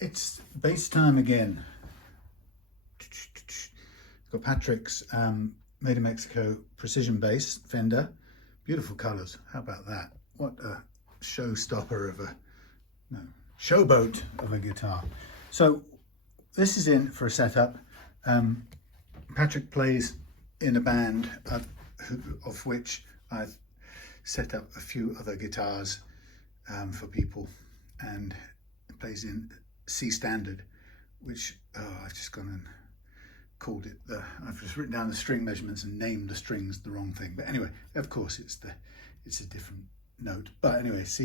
It's bass time again. Got Patrick's Made in Mexico Precision bass, Fender. Beautiful colours. How about that? What a showstopper of a showboat of a guitar. So this is in for a setup. Patrick plays in a band of which I've set up a few other guitars for people, and plays in C standard, which I've just gone and called it I've just written down the string measurements and named the strings the wrong thing. But anyway, of course it's a different note. But anyway, it's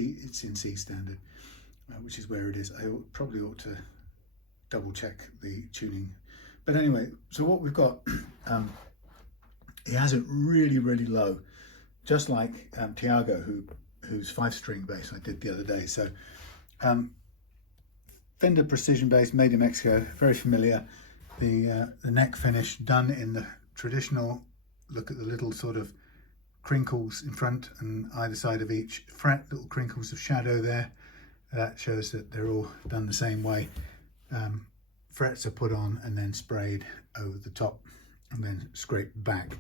in C standard, which is where it is. I probably ought to double check the tuning. But anyway, so what we've got, he has it really, really low, just like Tiago, whose 5-string bass I did the other day. So Fender Precision bass, made in Mexico, very familiar. The neck finish done in the traditional, look at the little sort of crinkles in front and either side of each fret, little crinkles of shadow there. That shows that they're all done the same way. Frets are put on and then sprayed over the top and then scraped back.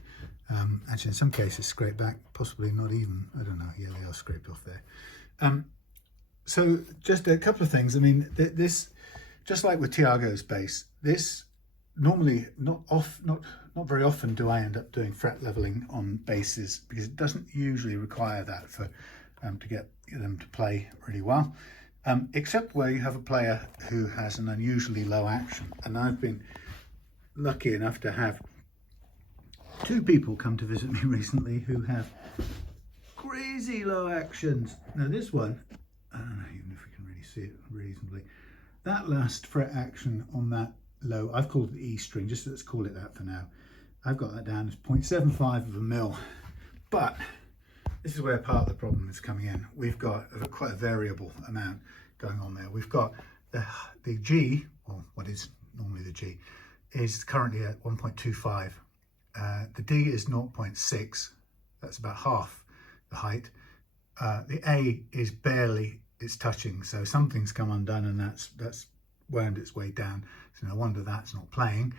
Actually, in some cases scraped back, possibly not even, I don't know, yeah, they are scraped off there. So just a couple of things. I mean, this, just like with Tiago's bass, this normally not very often do I end up doing fret leveling on basses, because it doesn't usually require that for to get them to play really well, except where you have a player who has an unusually low action. And I've been lucky enough to have 2 people come to visit me recently who have crazy low actions. Now this one, I don't know even if we can really see it reasonably, that last fret action on that low, I've called it the E string, just let's call it that for now. I've got that down as 0.75 of a mil. But this is where part of the problem is coming in. We've got quite a variable amount going on there. We've got the G, or what is normally the G, is currently at 1.25. The D is 0.6. That's about half the height. The A is barely, it's touching, so something's come undone, and that's wound its way down. So no wonder that's not playing.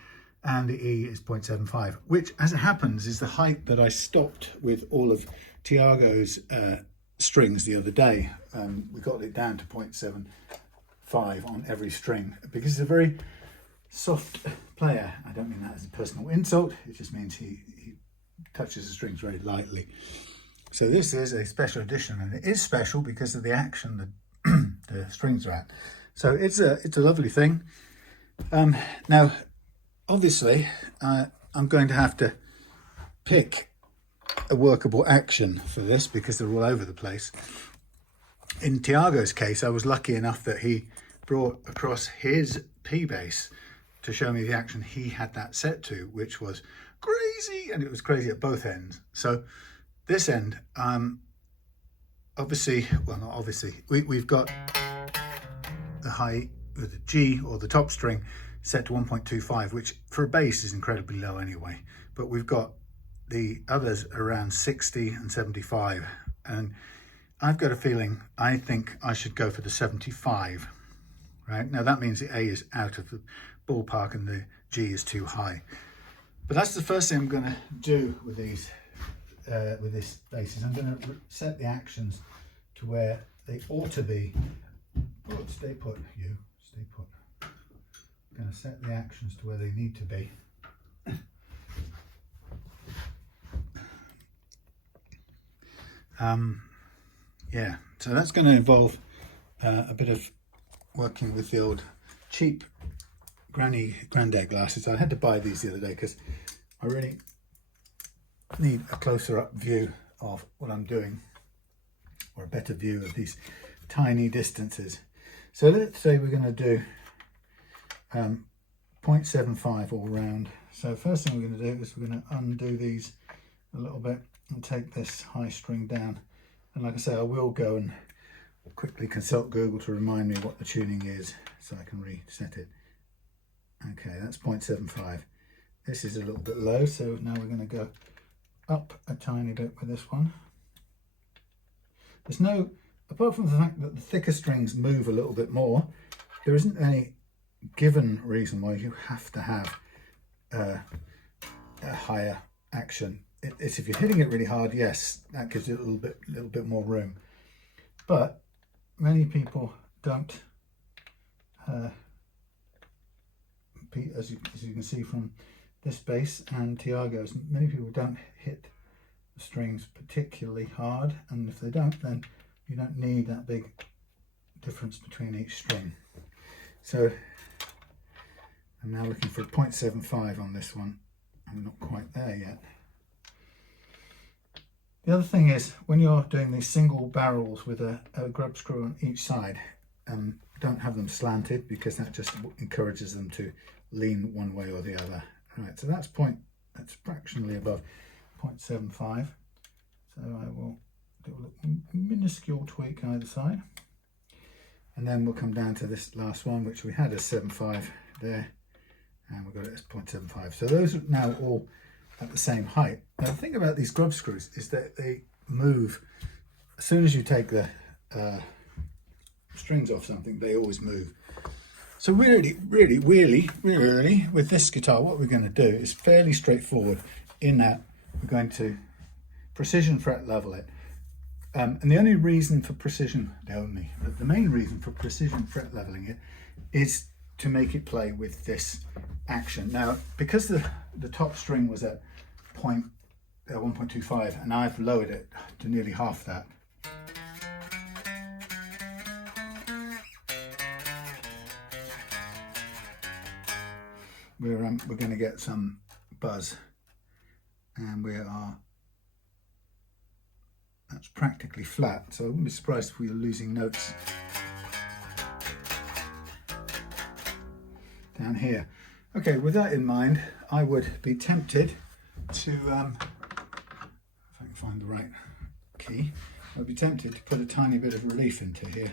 And the E is 0.75, which, as it happens, is the height that I stopped with all of Tiago's strings the other day. We got it down to 0.75 on every string, because it's a very soft player. I don't mean that as a personal insult, it just means he touches the strings very lightly. So this is a special edition, and it is special because of the action that the strings are at. So it's a lovely thing. Now, obviously, I'm going to have to pick a workable action for this, because they're all over the place. In Tiago's case, I was lucky enough that he brought across his P bass to show me the action he had that set to, which was crazy, and it was crazy at both ends. So this end, obviously, well, not obviously, we've got the high, or the G, or the top string, set to 1.25, which for a bass is incredibly low anyway. But we've got the others around 60 and 75, and I've got a feeling I think I should go for the 75. Right now, that means the A is out of the ballpark and the G is too high. But that's the first thing I'm going to do with these, with this bass, is I'm going to set the actions to where they ought to be. Oh, stay put, you, stay put. I'm going to set the actions to where they need to be. Yeah, so that's going to involve a bit of working with the old cheap granddad glasses. I had to buy these the other day because I really need a closer up view of what I'm doing, or a better view of these tiny distances. So let's say we're going to do 0.75 all round. So first thing we're going to do is we're going to undo these a little bit and take this high string down. And like I say, I will go and quickly consult Google to remind me what the tuning is, so I can reset it. Okay, that's 0.75. This is a little bit low, so now we're going to go up a tiny bit with this one. There's no, apart from the fact that the thicker strings move a little bit more, there isn't any given reason why you have to have a higher action. It's if you're hitting it really hard, yes, that gives it a little bit more room. But many people don't. As you can see from this bass and Tiago's, many people don't hit the strings particularly hard, and if they don't, then you don't need that big difference between each string. So I'm now looking for a 0.75 on this one. I'm not quite there yet. The other thing is, when you're doing these single barrels with a grub screw on each side, don't have them slanted, because that just encourages them to lean one way or the other. Right, so that's fractionally above 0.75. So I will do a minuscule tweak either side. And then we'll come down to this last one, which we had as 7.5 there, and we've got it as 0.75. So those are now all at the same height. Now the thing about these grub screws is that they move. As soon as you take the strings off something, they always move. So really, with this guitar, what we're going to do is fairly straightforward, in that we're going to precision fret level it. And the only reason for precision, the main reason for precision fret leveling it is to make it play with this action. Now, because the top string was at 1.25 and I've lowered it to nearly half that, we're going to get some buzz, and that's practically flat, so I wouldn't be surprised if we were losing notes down here. Okay, with that in mind, I would be tempted to, if I can find the right key, I'd be tempted to put a tiny bit of relief into here.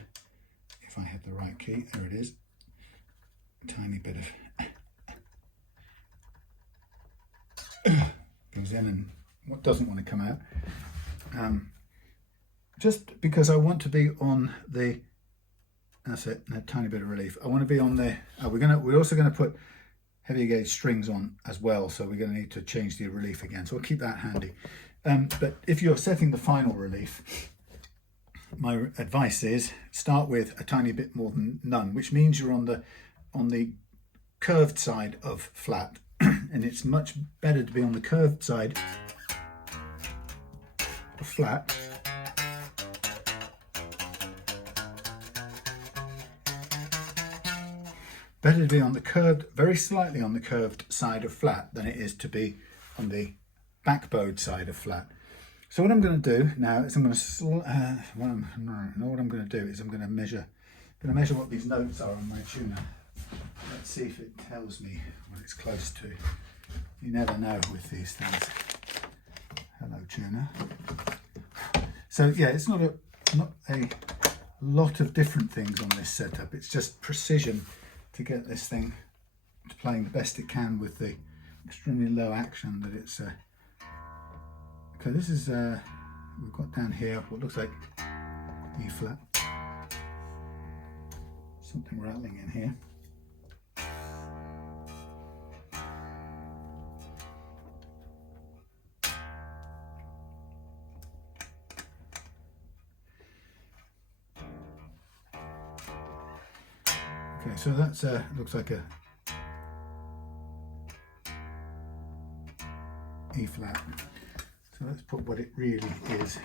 If I had the right key, there it is, a tiny bit of goes in, and what doesn't want to come out. Just because I want to be on the, that's it, a tiny bit of relief. I want to be on the, we're also going to put heavy gauge strings on as well, so we're going to need to change the relief again, so I'll keep that handy. But if you're setting the final relief, my advice is start with a tiny bit more than none, which means you're on the curved side of flat. And it's much better to be on the curved side of flat better to be on the curved, very slightly on the curved side of flat, than it is to be on the backbowed side of flat. So what I'm going to do now is I'm going to measure what these notes are on my tuner. Let's see if it tells me what it's close to. You never know with these things. Hello, tuner. So yeah, it's not a lot of different things on this setup. It's just precision to get this thing to playing the best it can with the extremely low action that it's. Okay, this is we've got down here what looks like E flat. Something rattling in here. Okay, so that's looks like a E flat. So let's put what it really is.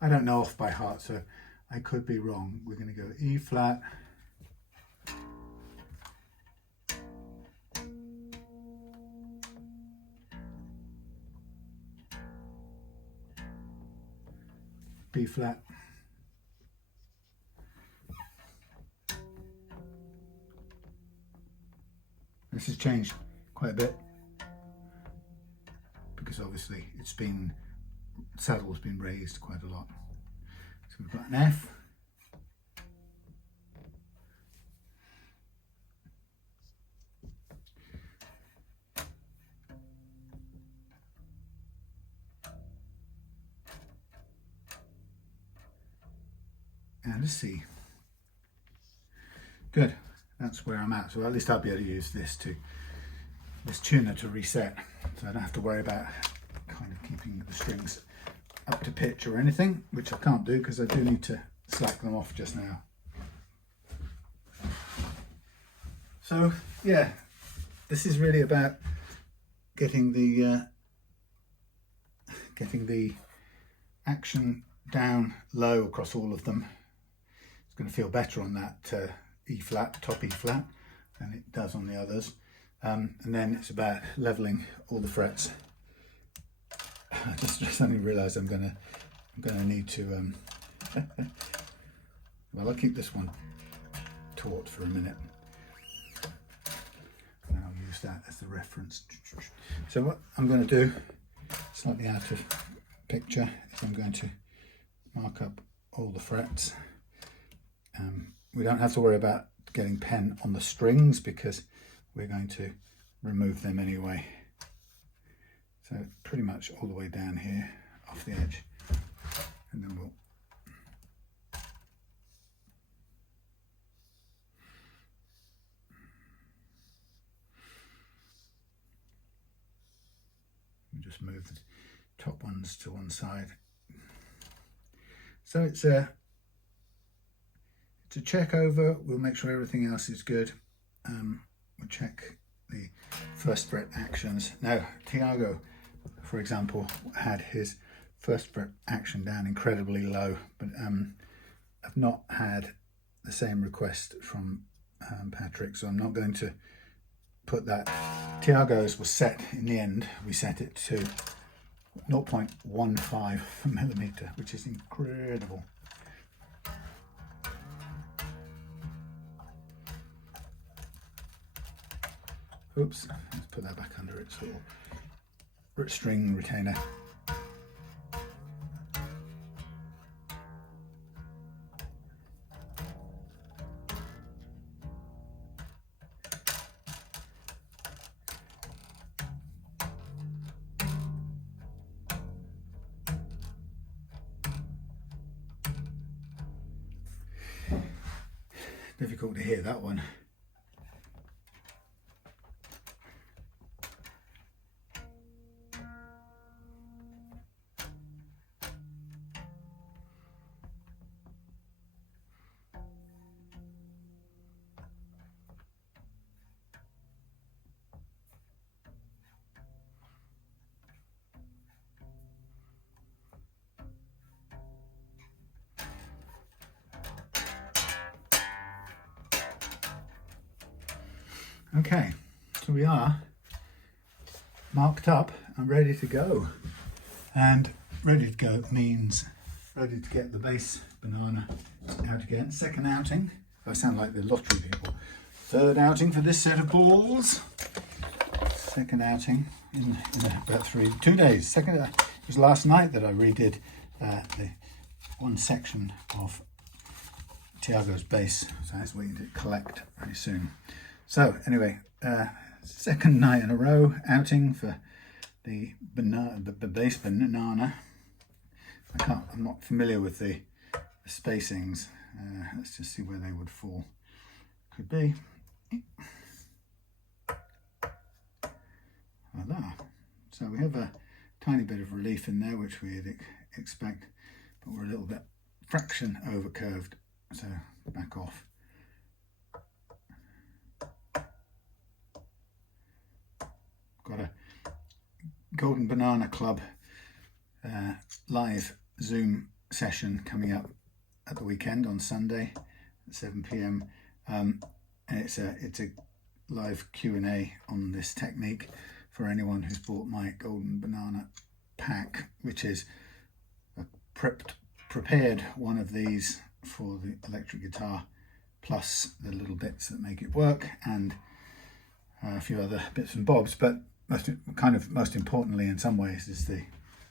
I don't know off by heart, so I could be wrong. We're going to go E flat, B flat, this has changed quite a bit because obviously saddle's been raised quite a lot. So we've got an F, and a C. Good. that's where I'm at. So at least I'll be able to use this tuner to reset, so I don't have to worry about kind of keeping the strings up to pitch or anything, which I can't do because I do need to slack them off just now. So yeah, this is really about getting the action down low across all of them. It's going to feel better on that E flat, top E flat, than it does on the others. And then it's about leveling all the frets. I just suddenly realised I'm gonna need to well, I'll keep this one taut for a minute and I'll use that as the reference. So what I'm going to do, slightly out of picture, is I'm going to mark up all the frets. We don't have to worry about getting pen on the strings because we're going to remove them anyway. So pretty much all the way down here off the edge, and then we'll just move the top ones to one side. So it's a check over. We'll make sure everything else is good. We'll check the first fret actions. Now Tiago, for example, had his first fret action down incredibly low, but I've not had the same request from Patrick, so I'm not going to put that. Tiago's was set in the end, we set it to 0.15 millimeter, which is incredible. Oops, let's put that back under its little string retainer. Difficult to hear that one. Okay, so we are marked up and ready to go. And ready to go means ready to get the bass banana out again. Second outing. I sound like the lottery people. Third outing for this set of balls. Second outing in about 2 days. Second, it was last night that I redid the one section of Tiago's bass, so that's waiting to collect very soon. So anyway, second night in a row outing for the bass banana. I'm not familiar with the spacings. Let's just see where they would fall. Could be like that. So we have a tiny bit of relief in there, which we'd expect, but we're a little bit fraction over curved. So back off. Got a Golden Banana Club live Zoom session coming up at the weekend on Sunday at 7 p.m. And it's a live Q&A on this technique for anyone who's bought my Golden Banana pack, which is a prepared one of these for the electric guitar, plus the little bits that make it work, and a few other bits and bobs. But most importantly in some ways is the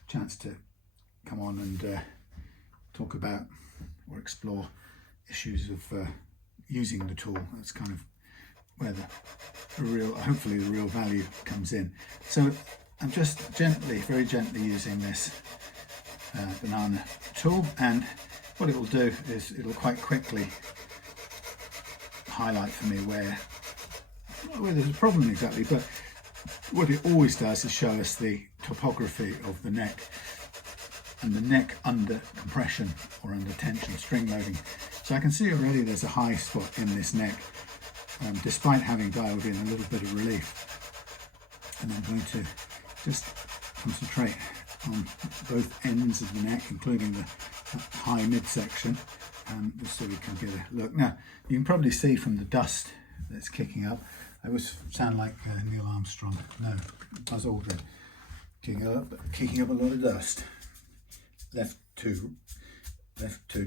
chance to come on and talk about or explore issues of using the tool. That's kind of where hopefully the real value comes in. So I'm just very gently using this banana tool, and what it will do is it'll quite quickly highlight for me where there's a problem exactly, but what it always does is show us the topography of the neck and the neck under compression or under tension, string loading. So I can see already there's a high spot in this neck, despite having dialed in a little bit of relief. And I'm going to just concentrate on both ends of the neck, including the high midsection, just so we can get a look. Now, you can probably see from the dust that's kicking up, I always sound like Neil Armstrong, no, Buzz Aldrin, kicking up a lot of dust. Left 2,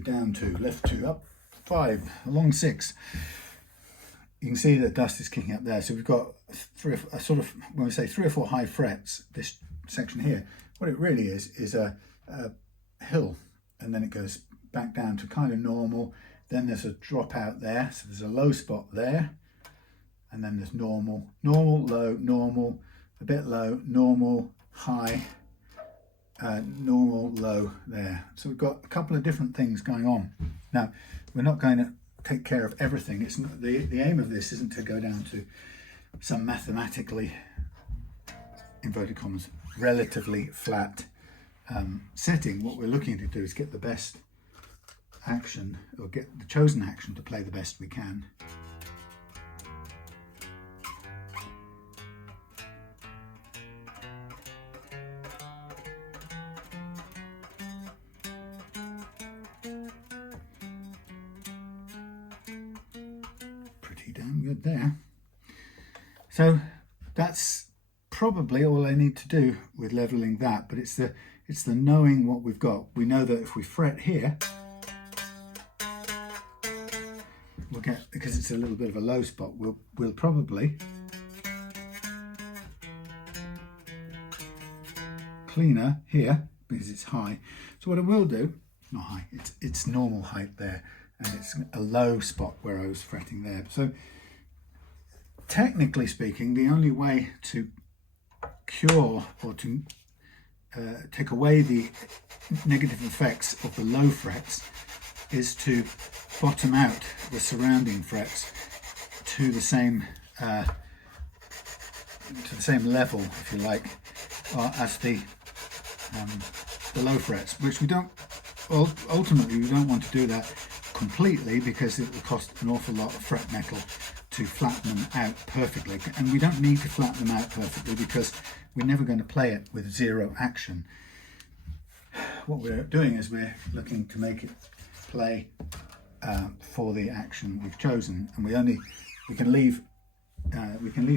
down 2, left 2, up 5, along 6. You can see that dust is kicking up there. So we've got when we say 3 or 4 high frets, this section here, what it really is a hill, and then it goes back down to kind of normal. Then there's a drop out there, so there's a low spot there, and then there's normal, low, normal, a bit low, normal, high, normal, low there. So we've got a couple of different things going on. Now, we're not going to take care of everything. It's not, the aim of this isn't to go down to some mathematically, inverted commas, relatively flat setting. What we're looking to do is get the best action, or get the chosen action to play the best we can. Pretty damn good there. So that's probably all I need to do with leveling that, but it's the knowing what we've got. We know that if we fret here, we'll get, because it's a little bit of a low spot, we'll probably cleaner here because it's high. So what I will do, not high, it's normal height there, and it's a low spot where I was fretting there. So technically speaking, the only way to cure or to take away the negative effects of the low frets is to bottom out the surrounding frets to the same level, if you like, as the low frets, which we don't, ultimately we don't want to do that completely, because it will cost an awful lot of fret metal to flatten them out perfectly, and we don't need to flatten them out perfectly because we're never going to play it with zero action. What we're doing is we're looking to make it play for the action we've chosen, and we can leave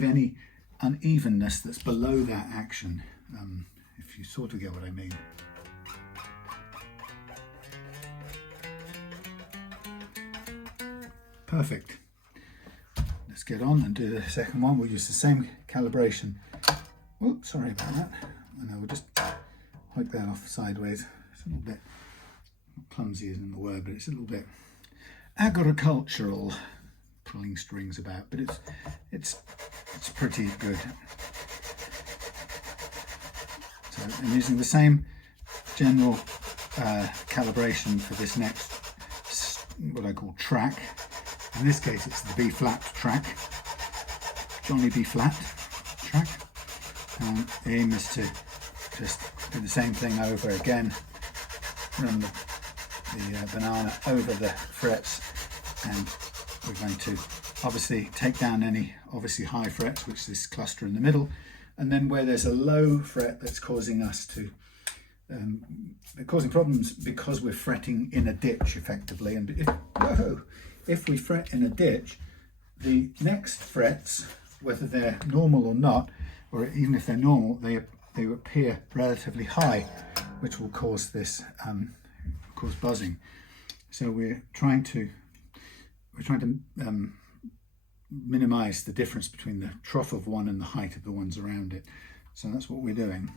any unevenness that's below that action, if you sort of get what I mean. Perfect. Let's get on and do the second one. We'll use the same calibration. Oops, sorry about that. And I will just hoik that off sideways. It's a little bit clumsy isn't the word, but it's a little bit agricultural, pulling strings about, but it's pretty good. So I'm using the same general calibration for this next, what I call track. In this case, it's the B flat track, Johnny B flat track. The aim is to just do the same thing over again, run the banana over the frets, and we're going to obviously take down any obviously high frets, which is this cluster in the middle, and then where there's a low fret that's causing us to causing problems because we're fretting in a ditch effectively. And if we fret in a ditch, the next frets, whether they're normal or not, or even if they're normal, they appear relatively high, which will cause this cause buzzing. So we're trying to minimize the difference between the trough of one and the height of the ones around it. So that's what we're doing.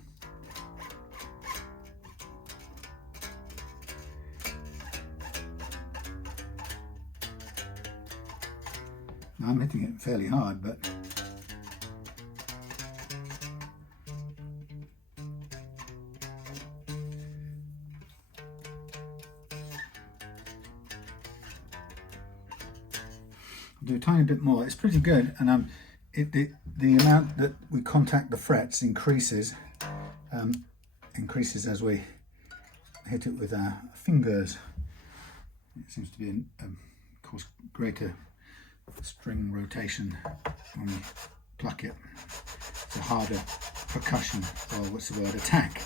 Now, I'm hitting it fairly hard, but I'll do a tiny bit more. It's pretty good, and the amount that we contact the frets increases as we hit it with our fingers. It seems to be cause greater string rotation when we pluck it. It's a harder percussion, or what's the word, attack, I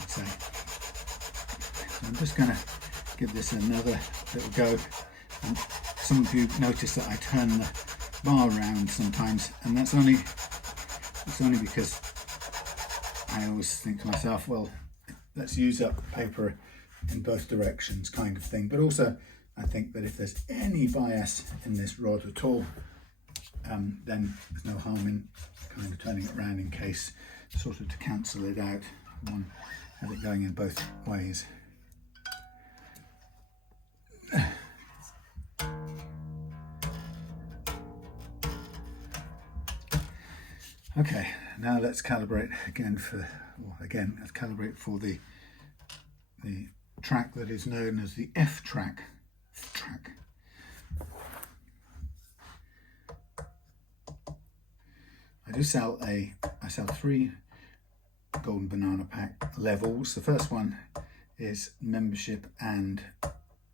should say. So I'm just going to give this another little go. And some of you notice that I turn the bar around sometimes, and it's only because I always think to myself, well, let's use up paper in both directions, kind of thing. But also I think that if there's any bias in this rod at all, then there's no harm in kind of turning it around in case, sort of to cancel it out. One have it going in both ways. Okay, now let's calibrate again let's calibrate for the track that is known as the F track. I sell 3 Golden Banana Pack levels. The first one is membership and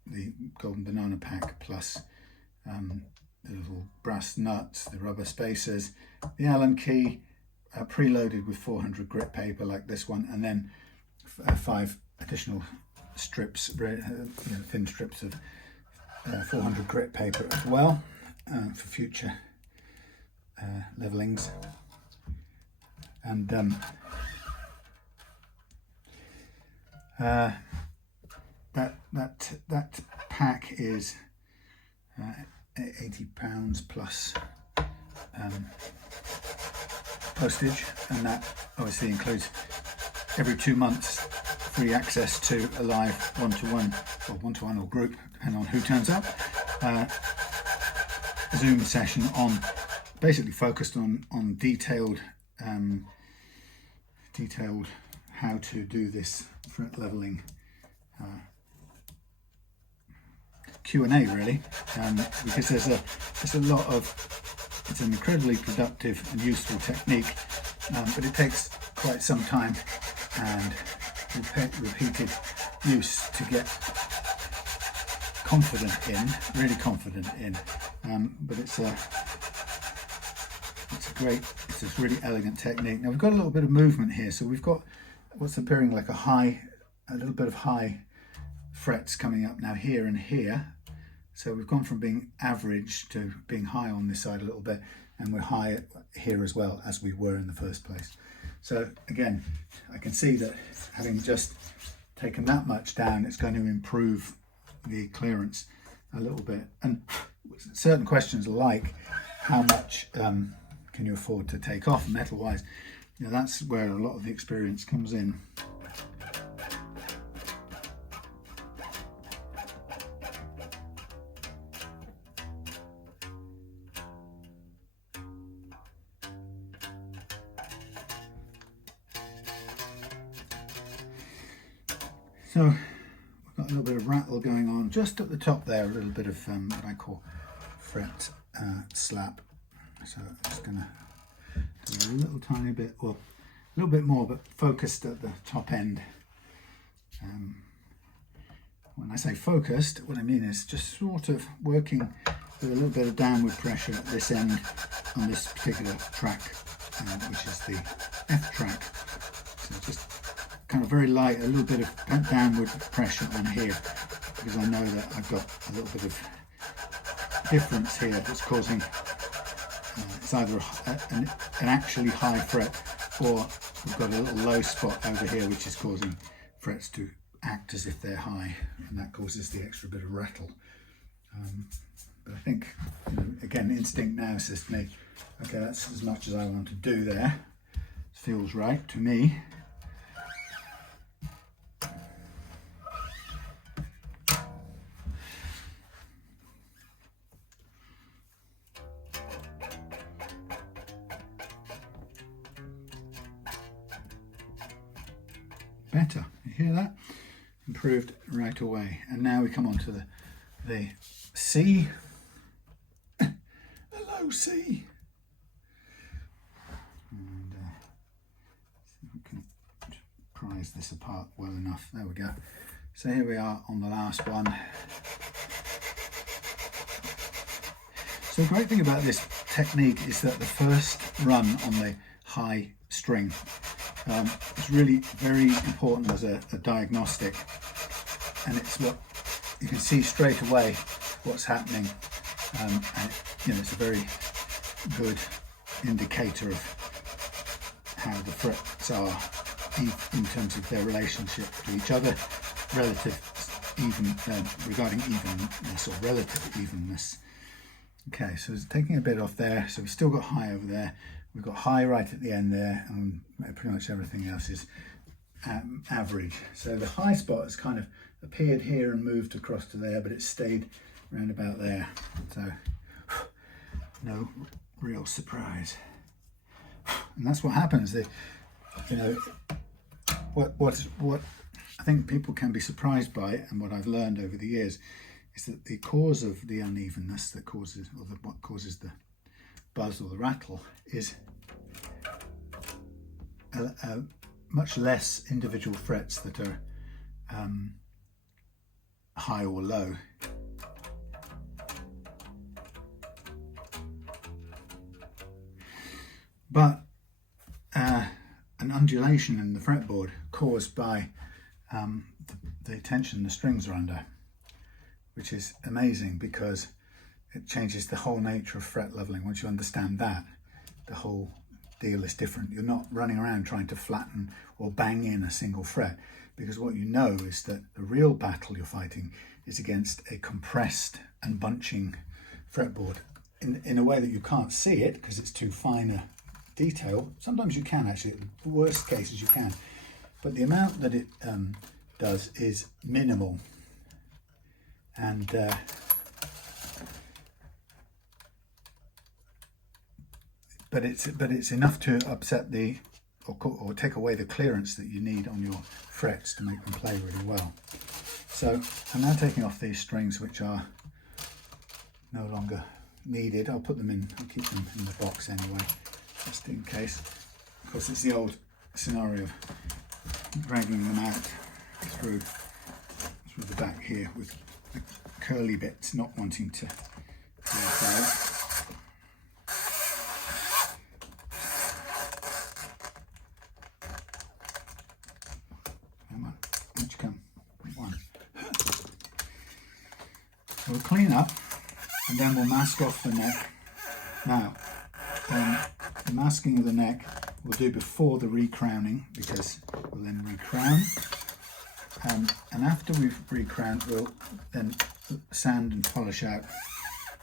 the Golden Banana Pack plus the little brass nuts, the rubber spacers, the Allen key, preloaded with 400 grit paper like this one, and then 5 additional strips, thin strips of 400 grit paper as well for future levelings. And that pack is £80 plus postage, and that obviously includes every 2 months free access to a live one-to-one or group, depending on who turns up, Zoom session on basically focused on detailed how to do this fret leveling Q&A really, because it's an incredibly productive and useful technique, but it takes quite some time and repeated use to get really confident in, but it's a really elegant technique. Now we've got a little bit of movement here, so we've got what's appearing like a little bit of high frets coming up now here and here. So we've gone from being average to being high on this side a little bit, and we're high here as well as we were in the first place. So again, I can see that having just taken that much down, it's going to improve the clearance a little bit. And certain questions like how much can you afford to take off metal wise, that's where a lot of the experience comes in. So we've got a little bit of rattle going on just at the top there, a little bit of what I call fret slap. So I'm just going to do a little tiny bit, or a little bit more, but focused at the top end. When I say focused, what I mean is just sort of working with a little bit of downward pressure at this end on this particular track, which is the F track. So just kind of very light, a little bit of downward pressure on here, because I know that I've got a little bit of difference here that's causing it's either an actually high fret, or we've got a little low spot over here which is causing frets to act as if they're high, and that causes the extra bit of rattle. But I think, again, instinct now says to me, okay, that's as much as I want to do there. It feels right to me. Better, you hear that? Improved right away. And now we come on to the C, see. And see if we can prise this apart well enough. There we go. So here we are on the last one. So the great thing about this technique is that the first run on the high string is really very important as a diagnostic, and it's what you can see straight away what's happening, and it's a very good indicator of how the frets are in terms of their relationship to each other, regarding evenness or relative evenness. Okay, so it's taking a bit off there, so we've still got high over there, we've got high right at the end there, and pretty much everything else is average. So the high spot has kind of appeared here and moved across to there, but it's stayed around about there, so no real surprise. And that's what happens. What I think people can be surprised by, and what I've learned over the years, is that the cause of the unevenness that causes, or what causes the buzz or the rattle, is much less individual frets that are high or low. But an undulation in the fretboard caused by the tension the strings are under, which is amazing because it changes the whole nature of fret leveling. Once you understand that, the whole deal is different. You're not running around trying to flatten or bang in a single fret, because what you know is that the real battle you're fighting is against a compressed and bunching fretboard in a way that you can't see it because it's too fine a detail. Sometimes you can actually, in the worst cases you can, but the amount that it does is minimal. And but it's enough to upset the or take away the clearance that you need on your frets to make them play really well. So I'm now taking off these strings which are no longer needed. I'll put them in, I'll keep them in the box anyway, just in case. Of course, it's the old scenario of dragging them out through the back here with the curly bits not wanting to work out. Come on, out you come. One. So we'll clean up and then we'll mask off the neck. Now, the masking of the neck we'll do before the recrowning, because we'll then recrown. And after we've recrowned, we'll then sand and polish out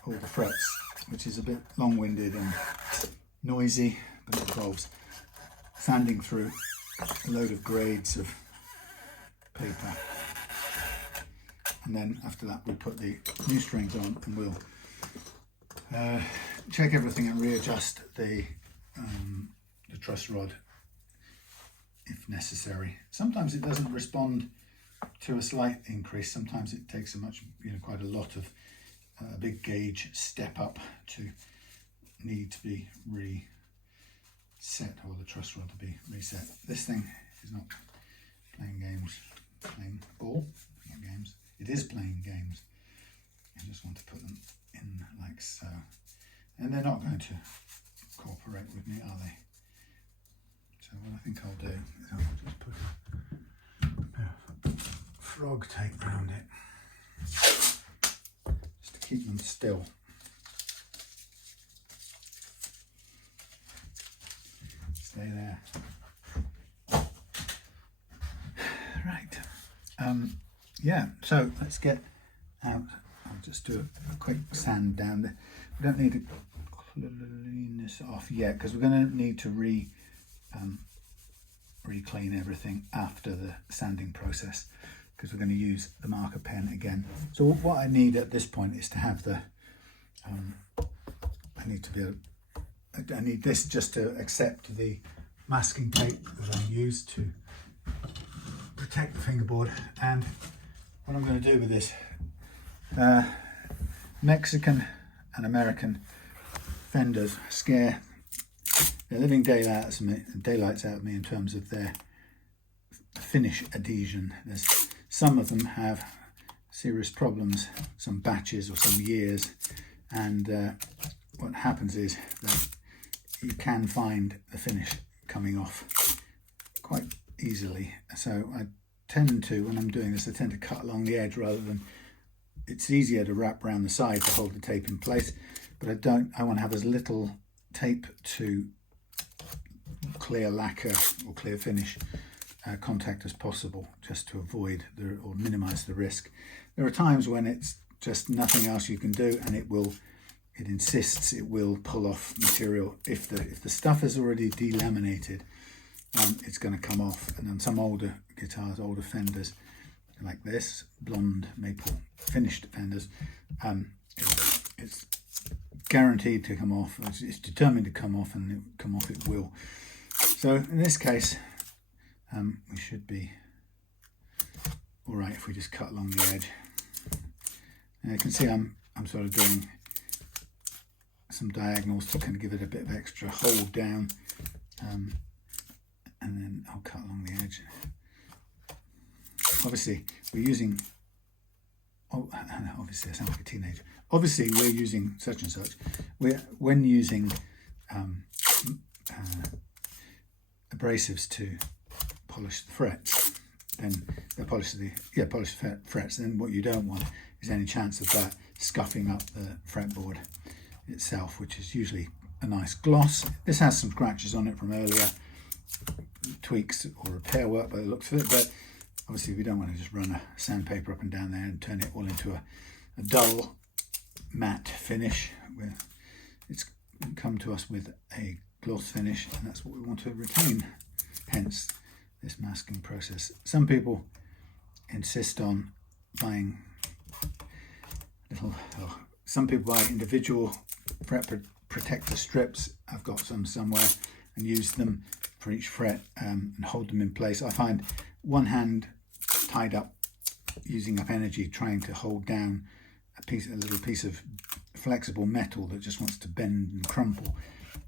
all the frets, which is a bit long-winded and noisy, but it involves sanding through a load of grades of paper. And then after that, we put the new strings on and we'll check everything and readjust the truss rod if necessary. Sometimes it doesn't respond to a slight increase. Sometimes it takes quite a lot of big gauge step up to need to be reset, or the truss rod to be reset. This thing is not playing games, playing ball, not games. It is playing games. I just want to put them in like so. And they're not going to cooperate with me, are they? So what I think I'll do is I'll just put a frog tape around it, just to keep them still. Stay there. Right. Yeah, so let's get out. I'll just do a quick sand down there. We don't need to clean this off yet, because we're going to need to re-clean everything after the sanding process, because we're going to use the marker pen again. So what I need at this point is to have the I need this just to accept the masking tape that I use to protect the fingerboard. And what I'm going to do with this Mexican and American Fenders scare the living daylights out of me in terms of their finish adhesion. There's some of them have serious problems, some batches or some years, and what happens is that you can find the finish coming off quite easily. So I tend to, when I'm doing this, I tend to cut along the edge rather than, it's easier to wrap around the side to hold the tape in place, but I want to have as little tape to clear lacquer or clear finish contact as possible, just to avoid or minimize the risk. There are times when it's just nothing else you can do, and it insists it will pull off material. If the stuff is already delaminated, it's going to come off. And on some older guitars, older Fenders like this, blonde maple finished Fenders, it's guaranteed to come off. It's determined to come off, and come off it will. So in this case, we should be all right if we just cut along the edge. Now you can see I'm sort of doing some diagonals to kind of give it a bit of extra hold down, and then I'll cut along the edge. Obviously we're using, obviously I sound like a teenager. Obviously we're using such and such. When using abrasives to polish the frets, then polish the frets. Then what you don't want is any chance of that scuffing up the fretboard itself, which is usually a nice gloss. This has some scratches on it from earlier tweaks or repair work by the looks of it, but obviously we don't want to just run a sandpaper up and down there and turn it all into a dull matte finish. It's come to us with a gloss finish, and that's what we want to retain, hence this masking process. Some people insist on buying some people buy individual fret protector strips. I've got some somewhere, and use them for each fret and hold them in place. I find one hand tied up, using up energy trying to hold down a little piece of flexible metal that just wants to bend and crumple,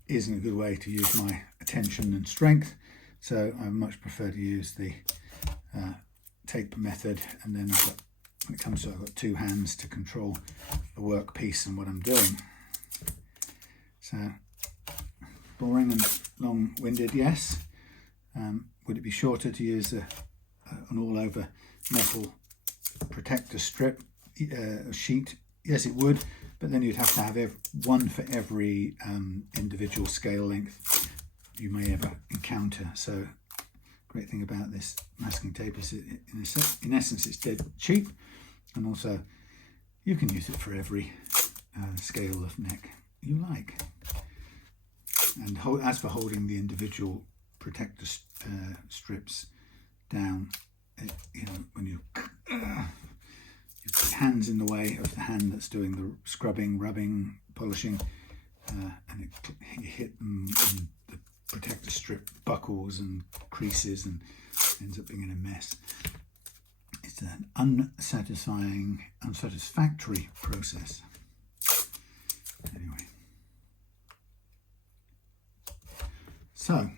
isn't a good way to use my attention and strength. So I much prefer to use the tape method, and then when it comes to it, I've got two hands to control the workpiece and what I'm doing. So boring and long-winded, yes. Would it be shorter to use an all-over metal protector strip sheet? Yes, it would, but then you'd have to have one for every individual scale length you may ever encounter. So great thing about this masking tape is in essence it's dead cheap, and also you can use it for every scale of neck you like. And as for holding the individual protector strips down, when your hand's in the way of the hand that's doing the scrubbing, rubbing, polishing, and you hit them, and the protector strip buckles and creases and ends up being in a mess. It's an unsatisfactory process. Anyway, so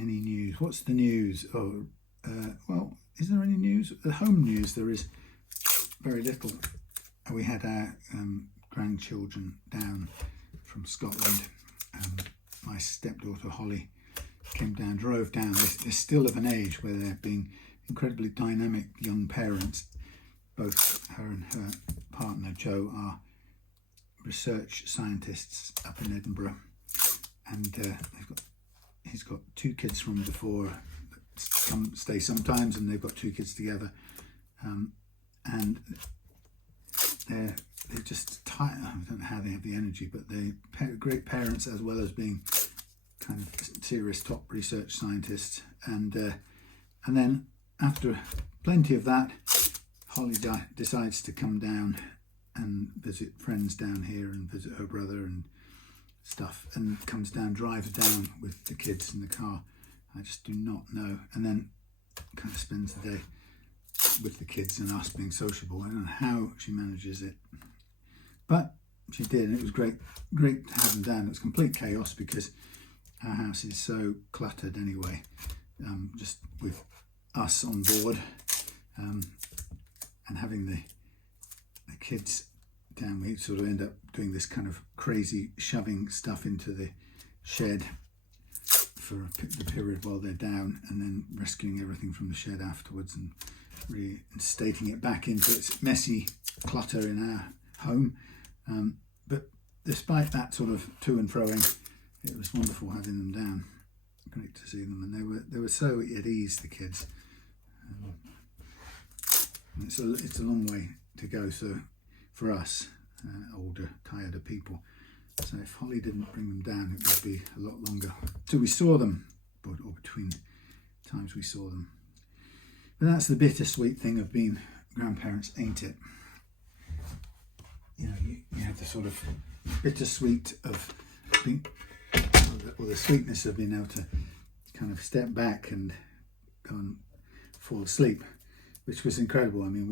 any news? What's the news? Oh, well, is there any news? The home news, there is very little. We had our grandchildren down from Scotland. My stepdaughter Holly came down, drove down. They're still of an age where they're being incredibly dynamic young parents. Both her and her partner Joe are research scientists up in Edinburgh, and he's got two kids from before that stay sometimes, and they've got two kids together, and they're just tired. I don't know how they have the energy, but they're great parents as well as being kind of serious top research scientists. And then after plenty of that, Holly decides to come down and visit friends down here and visit her brother and stuff, and comes down, drives down with the kids in the car. I just do not know. And then kind of spends the day with the kids and us being sociable. I don't know how she manages it, but she did, and it was great to have them down. It was complete chaos because our house is so cluttered anyway, just with us on board, and having the kids down. We sort of end up doing this kind of crazy shoving stuff into the shed for the period while they're down, and then rescuing everything from the shed afterwards and reinstating it back into its messy clutter in our home. But despite that sort of to and froing, it was wonderful having them down. Great to see them, and they were so at ease, the kids. It's a long way to go, so for us older, tireder people. So if Holly didn't bring them down, it would be a lot longer till we saw them, or between times we saw them. But that's the bittersweet thing of being grandparents, ain't it? You know, you have the sort of bittersweet of being, or the sweetness of being able to kind of step back and go and fall asleep, which was incredible. I mean,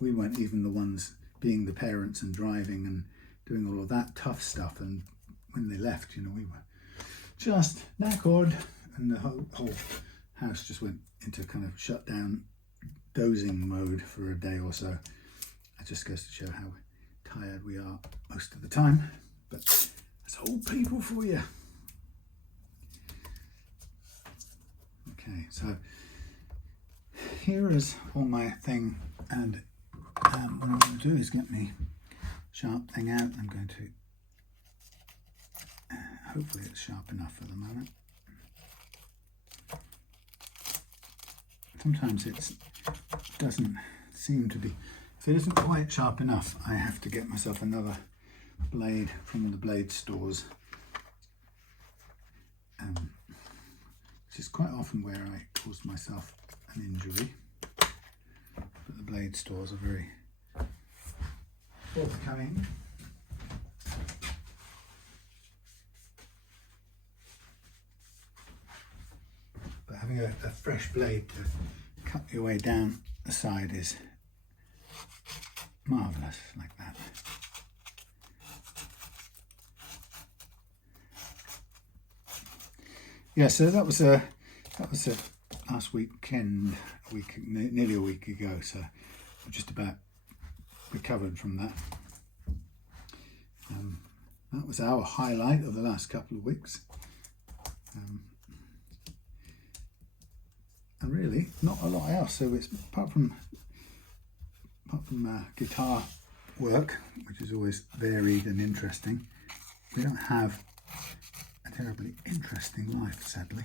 we weren't even the ones being the parents and driving and doing all of that tough stuff, and when they left, you know, we were just knackered, and the whole house just went into kind of shut down dozing mode for a day or so. It just goes to show how tired we are most of the time, but that's old people for you. Okay, so here is all my thing, and what I'm going to do is get me sharp thing out. I'm going to hopefully it's sharp enough for the moment. Sometimes it doesn't seem to be. If it isn't quite sharp enough, I have to get myself another blade from the blade stores, which is quite often where I cause myself an injury. But the blade stores are very forthcoming. But having a fresh blade to cut your way down the side is marvellous, like that. Yeah, so that was a last weekend, nearly a week ago. So I'm just about recovered from that. That was our highlight of the last couple of weeks. And really, not a lot else. So it's apart from guitar work, which is always varied and interesting, we don't have a terribly interesting life, sadly.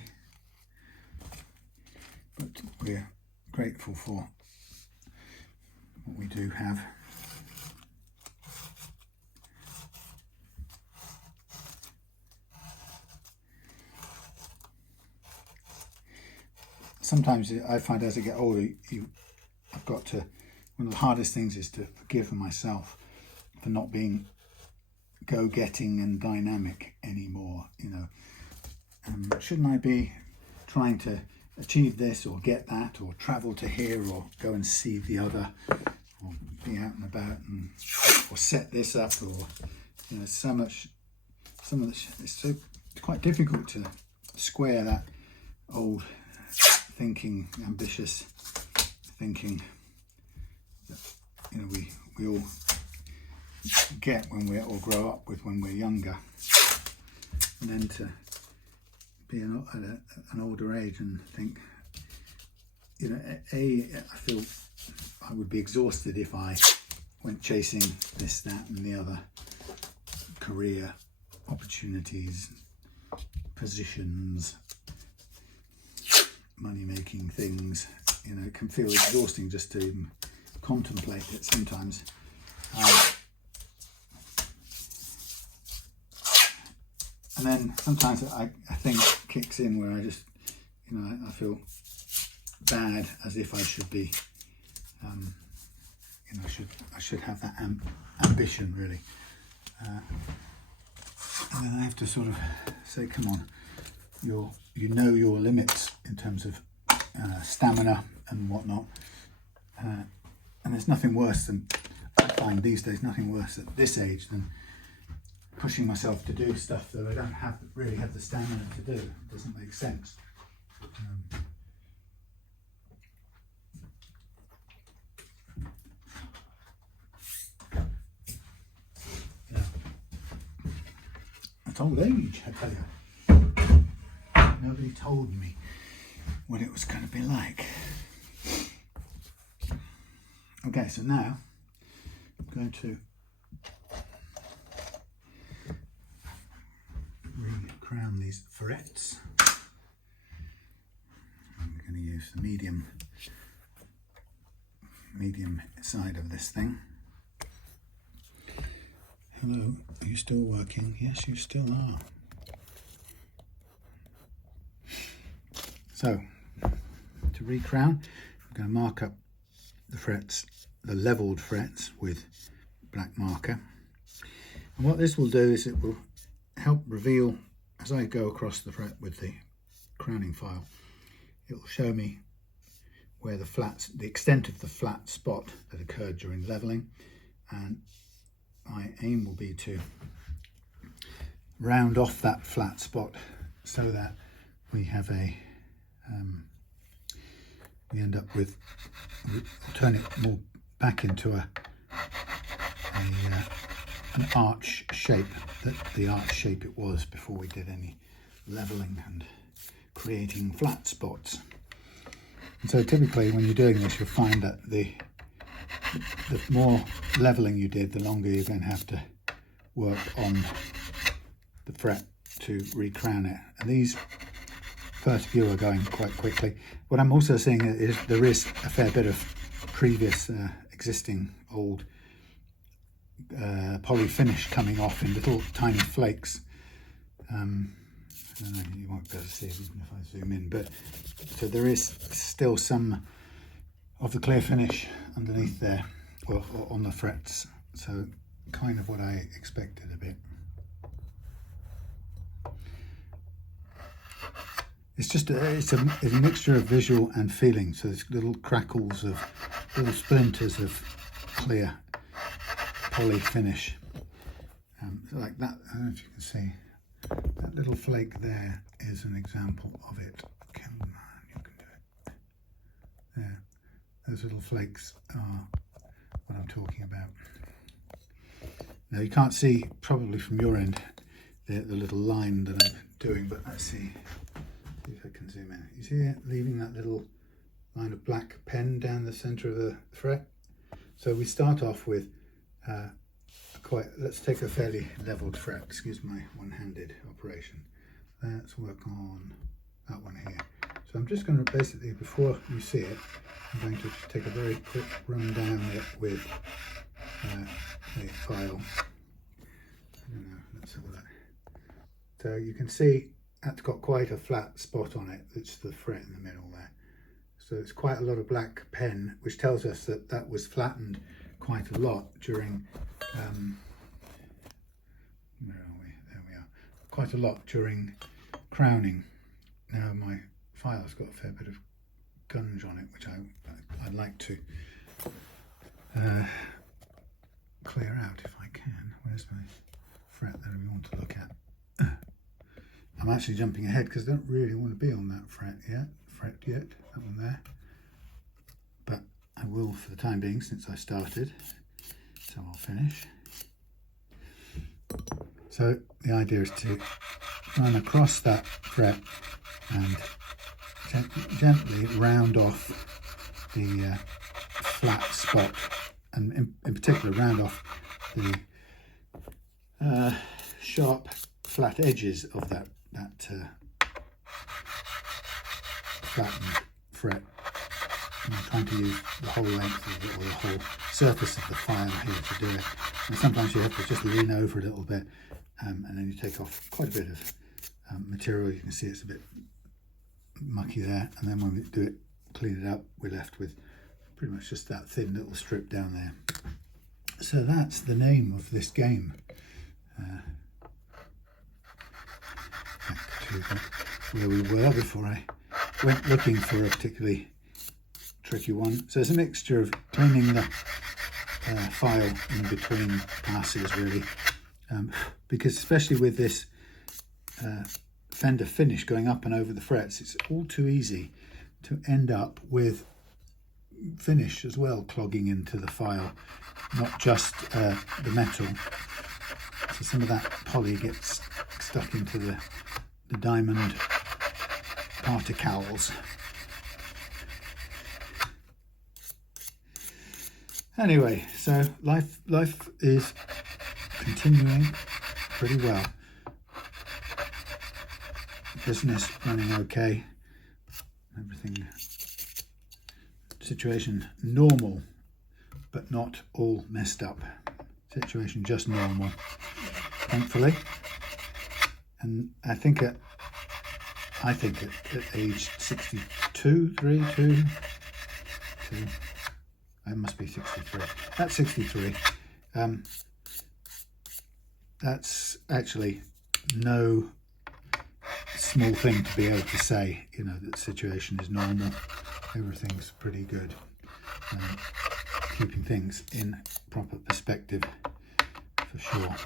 But we're grateful for what we do have. Sometimes I find as I get older, I've got to, one of the hardest things is to forgive myself for not being go-getting and dynamic anymore. You know, shouldn't I be trying to achieve this or get that or travel to here or go and see the other or be out and about and or set this up, or you know, it's so quite difficult to square that old thinking, ambitious thinking that, you know, we all get when we all grow up with when we're younger, and then to be at an older age and think, you know, I feel I would be exhausted if I went chasing this, that and the other career opportunities, positions, money-making things. You know, it can feel exhausting just to even contemplate it sometimes. And then sometimes I think kicks in where I just, you know, I feel bad, as if I should be, you know, I should have that ambition really. And then I have to sort of say, come on, you know your limits in terms of stamina and whatnot. And there's nothing worse than, I find these days, nothing worse at this age than pushing myself to do stuff that I don't really have the stamina to do. It doesn't make sense. It's old age, I tell you. Nobody told me what it was going to be like. Okay, so now I'm going to re-crown these ferrets. I'm going to use the medium side of this thing. Hello, are you still working? Yes, you still are. So, to re-crown, I'm going to mark up the frets, the levelled frets, with black marker. And what this will do is it will help reveal, as I go across the fret with the crowning file, it will show me where the extent of the flat spot that occurred during levelling, and my aim will be to round off that flat spot so that we have a we end up with, we'll turn it more back into an arch shape, the arch shape it was before we did any levelling and creating flat spots. And so typically when you're doing this, you'll find that the more levelling you did, the longer you're going to have to work on the fret to re-crown it. And these first few are going quite quickly. What I'm also seeing is there is a fair bit of previous existing old poly finish coming off in little tiny flakes. I don't know, you won't be able to see it even if I zoom in, but so there is still some of the clear finish underneath there, or on the frets, so kind of what I expected a bit. It's just it's a mixture of visual and feeling, so there's little crackles of little splinters of clear poly finish, like that. I don't know if you can see that little flake there is an example of it. Come on, you can do it. There, those little flakes are what I'm talking about. Now you can't see probably from your end the little line that I'm doing, but let's see if I can zoom in. You see it leaving that little line of black pen down the center of the fret? So we start off with let's take a fairly leveled fret, excuse my one-handed operation. Let's work on that one here. So I'm just going to basically, before you see it, I'm going to take a very quick run down it with the file. I don't know, let's have a look. So you can see that's got quite a flat spot on it. It's the fret in the middle there. So it's quite a lot of black pen, which tells us that that was flattened quite a lot during, where are we? There we are. Quite a lot during crowning. Now my file's got a fair bit of gunge on it, which I'd like to clear out if I can. Where's my fret that we want to look at? I'm actually jumping ahead because I don't really want to be on that fret yet, that one there. But I will for the time being since I started, so I'll finish. So the idea is to run across that fret and gently round off the flat spot, and in particular round off the sharp flat edges of that flattened fret. I'm trying to use the whole length of it, or the whole surface of the file here to do it. And sometimes you have to just lean over a little bit, and then you take off quite a bit of material. You can see it's a bit mucky there, and then when we do it, clean it up, we're left with pretty much just that thin little strip down there. So that's the name of this game. Back to where we were before I went looking for a particularly tricky one. So it's a mixture of cleaning the file in between passes, really, because especially with this Fender finish going up and over the frets, it's all too easy to end up with finish as well clogging into the file, not just the metal. So some of that poly gets stuck into the diamond particles. Anyway, so life is continuing pretty well. Business running okay. Everything, situation normal, but not all messed up. Situation just normal, thankfully. And I think at age 62, I must be 63. At 63, that's actually no small thing to be able to say, you know, that the situation is normal, everything's pretty good, keeping things in proper perspective for sure.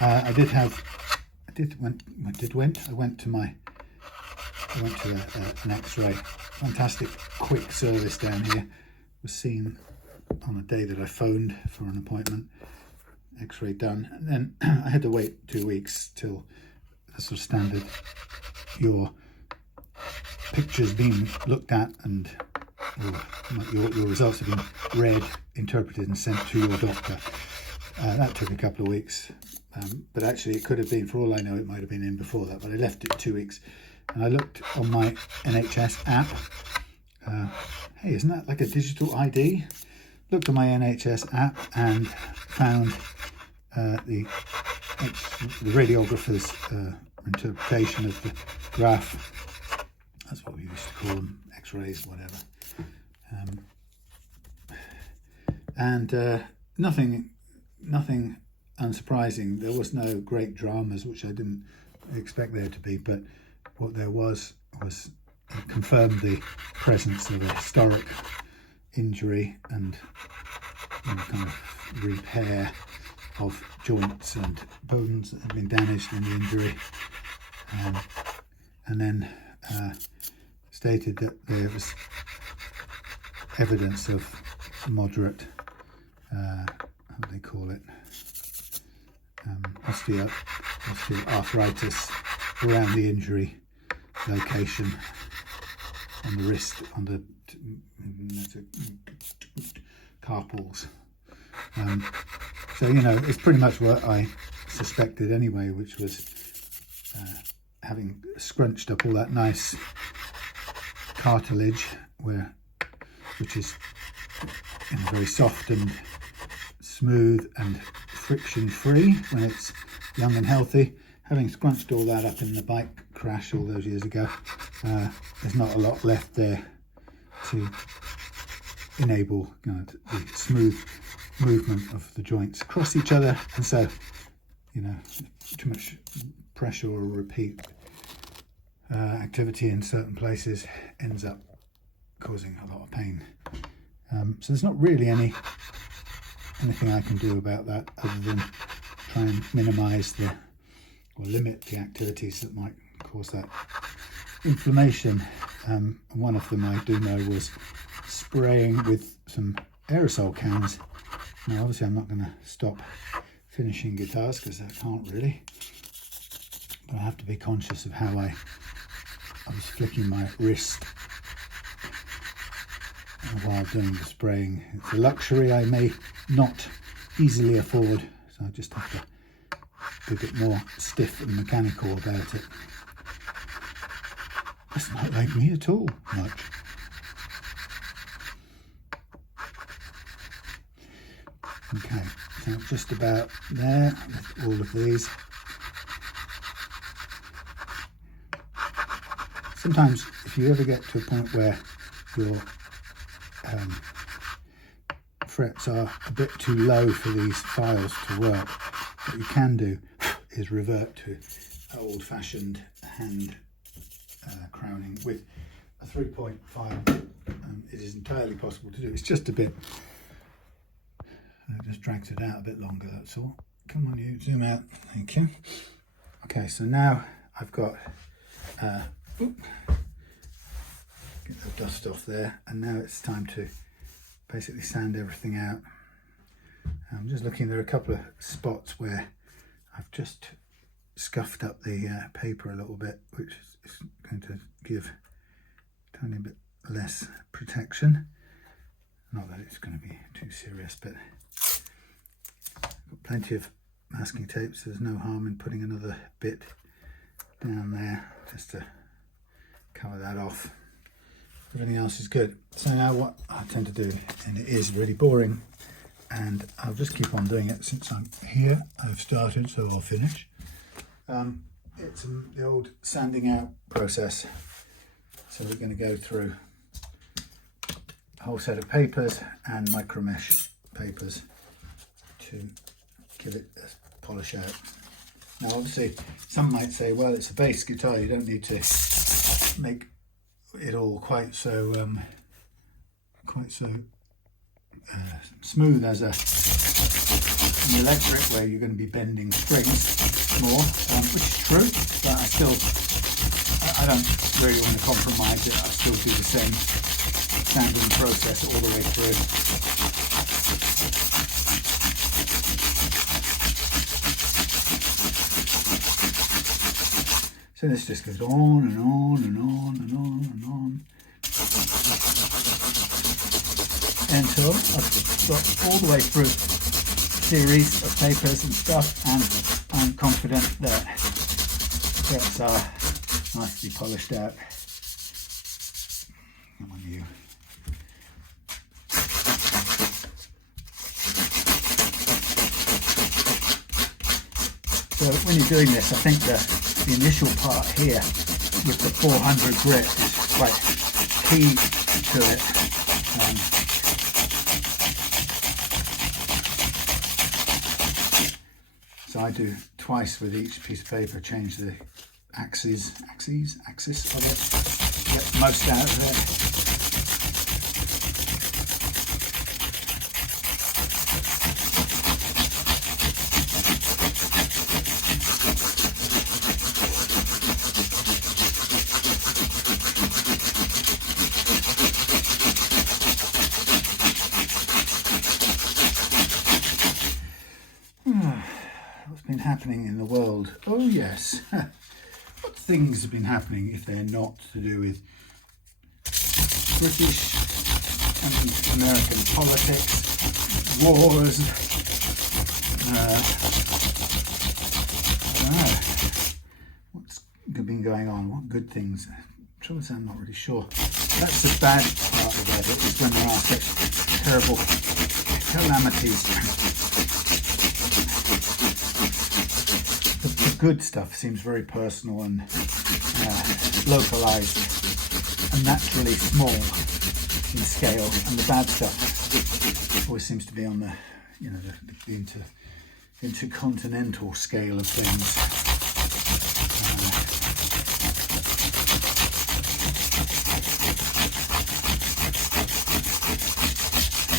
I went to an X-ray, fantastic quick service down here, was seen on a day that I phoned for an appointment, X-ray done, and then I had to wait 2 weeks till the sort of standard, your pictures being looked at and your results have been read, interpreted and sent to your doctor. That took a couple of weeks, but actually it could have been, for all I know, it might have been in before that, but I left it 2 weeks. And I looked on my NHS app. Hey, isn't that like a digital ID? Looked on my NHS app and found the radiographer's interpretation of the graph. That's what we used to call them, X-rays, whatever. And nothing unsurprising. There was no great dramas, which I didn't expect there to be, but what there was confirmed the presence of a historic injury and, you know, kind of repair of joints and bones that had been damaged in the injury, and then stated that there was evidence of moderate, how do they call it, osteoarthritis around the injury location on the wrist, on the carpals. So, you know, it's pretty much what I suspected anyway, which was having scrunched up all that nice cartilage, which is, you know, very soft and smooth and friction free when it's young and healthy. Having scrunched all that up in the bike crash all those years ago, there's not a lot left there to enable, you know, the smooth movement of the joints across each other, and so, you know, too much pressure or repeat activity in certain places ends up causing a lot of pain. So there's not really anything I can do about that other than try and minimise or limit the activities that might cause that inflammation. And one of them I do know was spraying with some aerosol cans. Now obviously I'm not going to stop finishing guitars because I can't really, but I have to be conscious of how I was flicking my wrist while doing the spraying. It's a luxury I may not easily afford, so I just have to be a bit more stiff and mechanical about it. That's not like me at all, much. Okay, so just about there with all of these. Sometimes if you ever get to a point where your frets are a bit too low for these files to work, what you can do is revert to old-fashioned hand crowning with a 3-point file, and it is entirely possible to do. It's just a bit, it just drags it out a bit longer, that's all. Come on, you zoom out, thank you. Okay, so now I've got, get the dust off there, and now it's time to basically sand everything out. I'm just looking, there are a couple of spots where I've just scuffed up the paper a little bit, which is going to give a tiny bit less protection. Not that it's going to be too serious, but I've got plenty of masking tape, so there's no harm in putting another bit down there just to cover that off. Everything else is good. So now what I tend to do, and it is really boring, and I'll just keep on doing it since I'm here. I've started, so I'll finish. It's the old sanding out process. So we're going to go through a whole set of papers and micro mesh papers to give it a polish out. Now obviously some might say, well, it's a bass guitar, you don't need to make it all quite so smooth as an electric, where you're going to be bending strings more, which is true, but I don't really want to compromise it. I still do the same sanding process all the way through. So this just goes on and on and on and on and on until I've got all the way through a series of papers and stuff, and I'm confident that the frets are nicely polished out. Come on, you. So when you're doing this, I think the initial part here with the 400 grit is quite key to it. So I do twice with each piece of paper, change the axis of it, get the most out of it. What's been happening in the world? Oh yes. What things have been happening if they're not to do with British and American politics, wars, I don't know. What's been going on? What good things? Trouble is, I'm not really sure. That's the bad part of it, is when there are such terrible calamities. The good stuff seems very personal and localized and naturally small in scale, and the bad stuff always seems to be on the, you know, the intercontinental scale of things.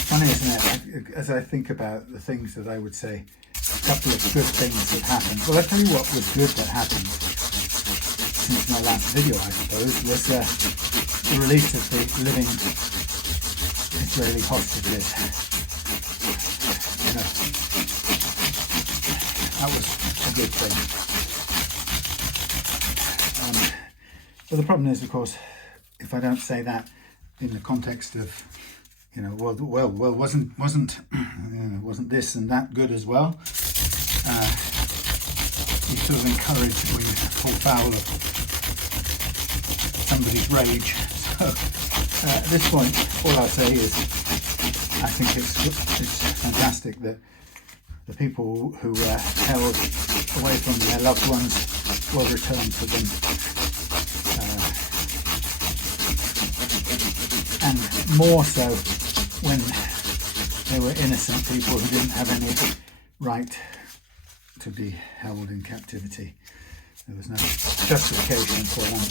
Funny, isn't it? As I think about the things that I would say, a couple of good things that happened. Well, I'll tell you what was good that happened since my last video, I suppose, was the release of the living Israeli hostages. You know, that was a good thing. But the problem is, of course, if I don't say that in the context of, you know, well, wasn't this and that good as well? You sort of encourage when you fall foul of somebody's rage. So at this point, all I'll say is, I think it's fantastic that the people who were held away from their loved ones will return to them. And more so when they were innocent people who didn't have any right to be held in captivity. There was no justification for them.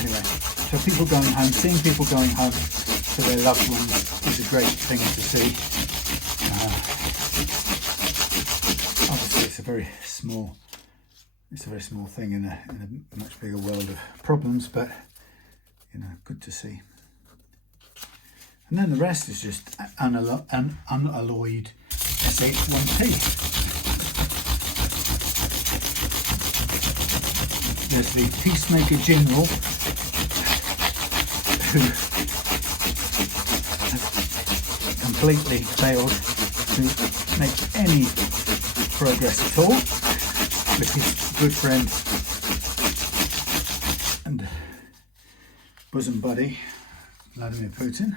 Anyway, so people going home, seeing people going home to their loved ones is a great thing to see. Obviously, it's a very small thing in a much bigger world of problems, but you know, good to see. And then the rest is just unalloyed SH1P. There's the Peacemaker General, who has completely failed to make any progress at all with his good friend and bosom buddy, Vladimir Putin.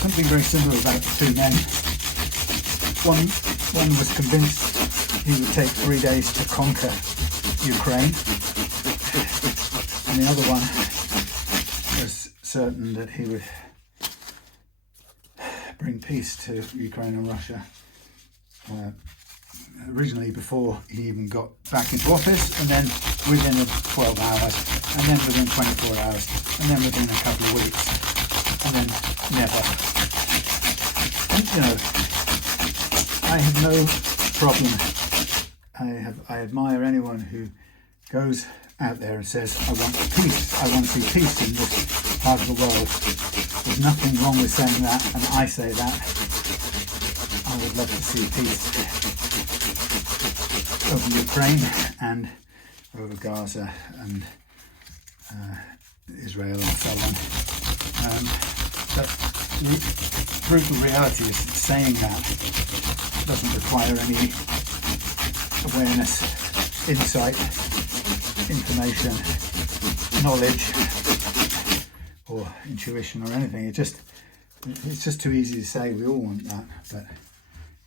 Something very similar about the two men. One was convinced he would take 3 days to conquer Ukraine, and the other one was certain that he would bring peace to Ukraine and Russia. Originally before he even got back into office, and then within 12 hours, and then within 24 hours, and then within a couple of weeks, and then never. And, you know, I have no problem. I admire anyone who goes out there and says, I want peace, I want to see peace in this part of the world. There's nothing wrong with saying that, and I say that. I would love to see peace over Ukraine and over Gaza and Israel and so on. But the brutal reality is saying that doesn't require any awareness, insight, information, knowledge, or intuition or anything. It's just too easy to say we all want that, but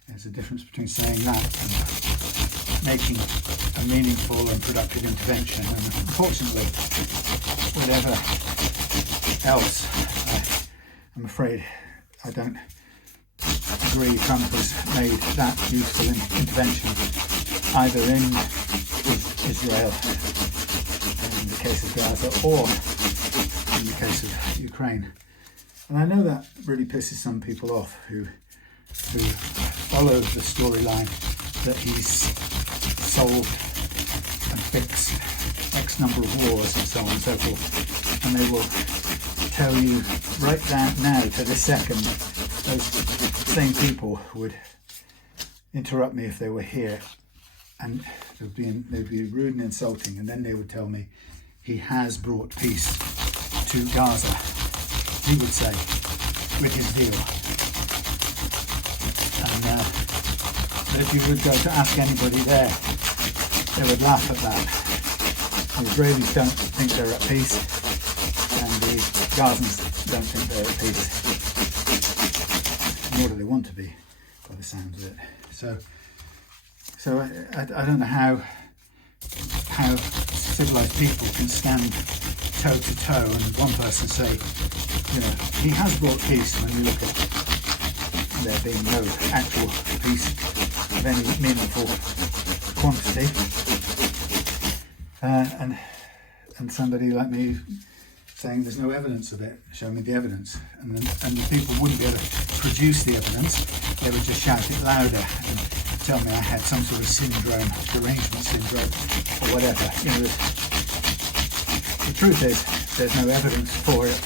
there's a difference between saying that and making a meaningful and productive intervention. And unfortunately, whatever else, I'm afraid I don't agree Trump has made that useful intervention either in Israel, in the case of Gaza, or in the case of Ukraine. And I know that really pisses some people off who follow the storyline that he's solved and fixed X number of wars and so on and so forth. And they will tell you right now to this second, those same people would interrupt me if they were here, and they'd be rude and insulting, and then they would tell me he has brought peace to Gaza, he would say, with his deal. And but if you would go to ask anybody there, they would laugh at that. The Israelis don't think they're at peace, and the Gazans don't think they're at peace. Nor do they want to be, by the sounds of it. So I don't know how civilized people can stand toe to toe and one person say, you know, he has brought peace, when you look at there being no actual peace of any meaningful quantity, and somebody like me saying there's no evidence of it, show me the evidence. And the people wouldn't be able to produce the evidence, they would just shout it louder and tell me I had some sort of syndrome, derangement syndrome, or whatever. You know, the truth is, there's no evidence for it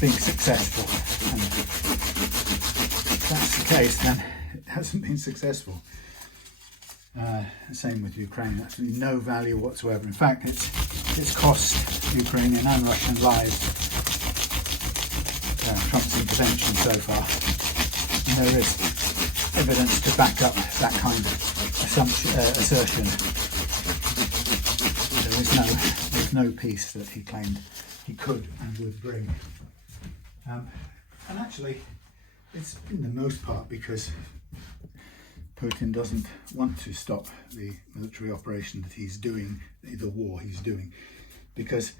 being successful. And if that's the case, then it hasn't been successful. Same with Ukraine, absolutely no value whatsoever. In fact, it's cost Ukrainian and Russian lives, Trump's intervention so far. And there is evidence to back up that kind of assertion. There's no peace that he claimed he could and would bring. And actually, it's in the most part because Putin doesn't want to stop the military operation that he's doing, the war he's doing, because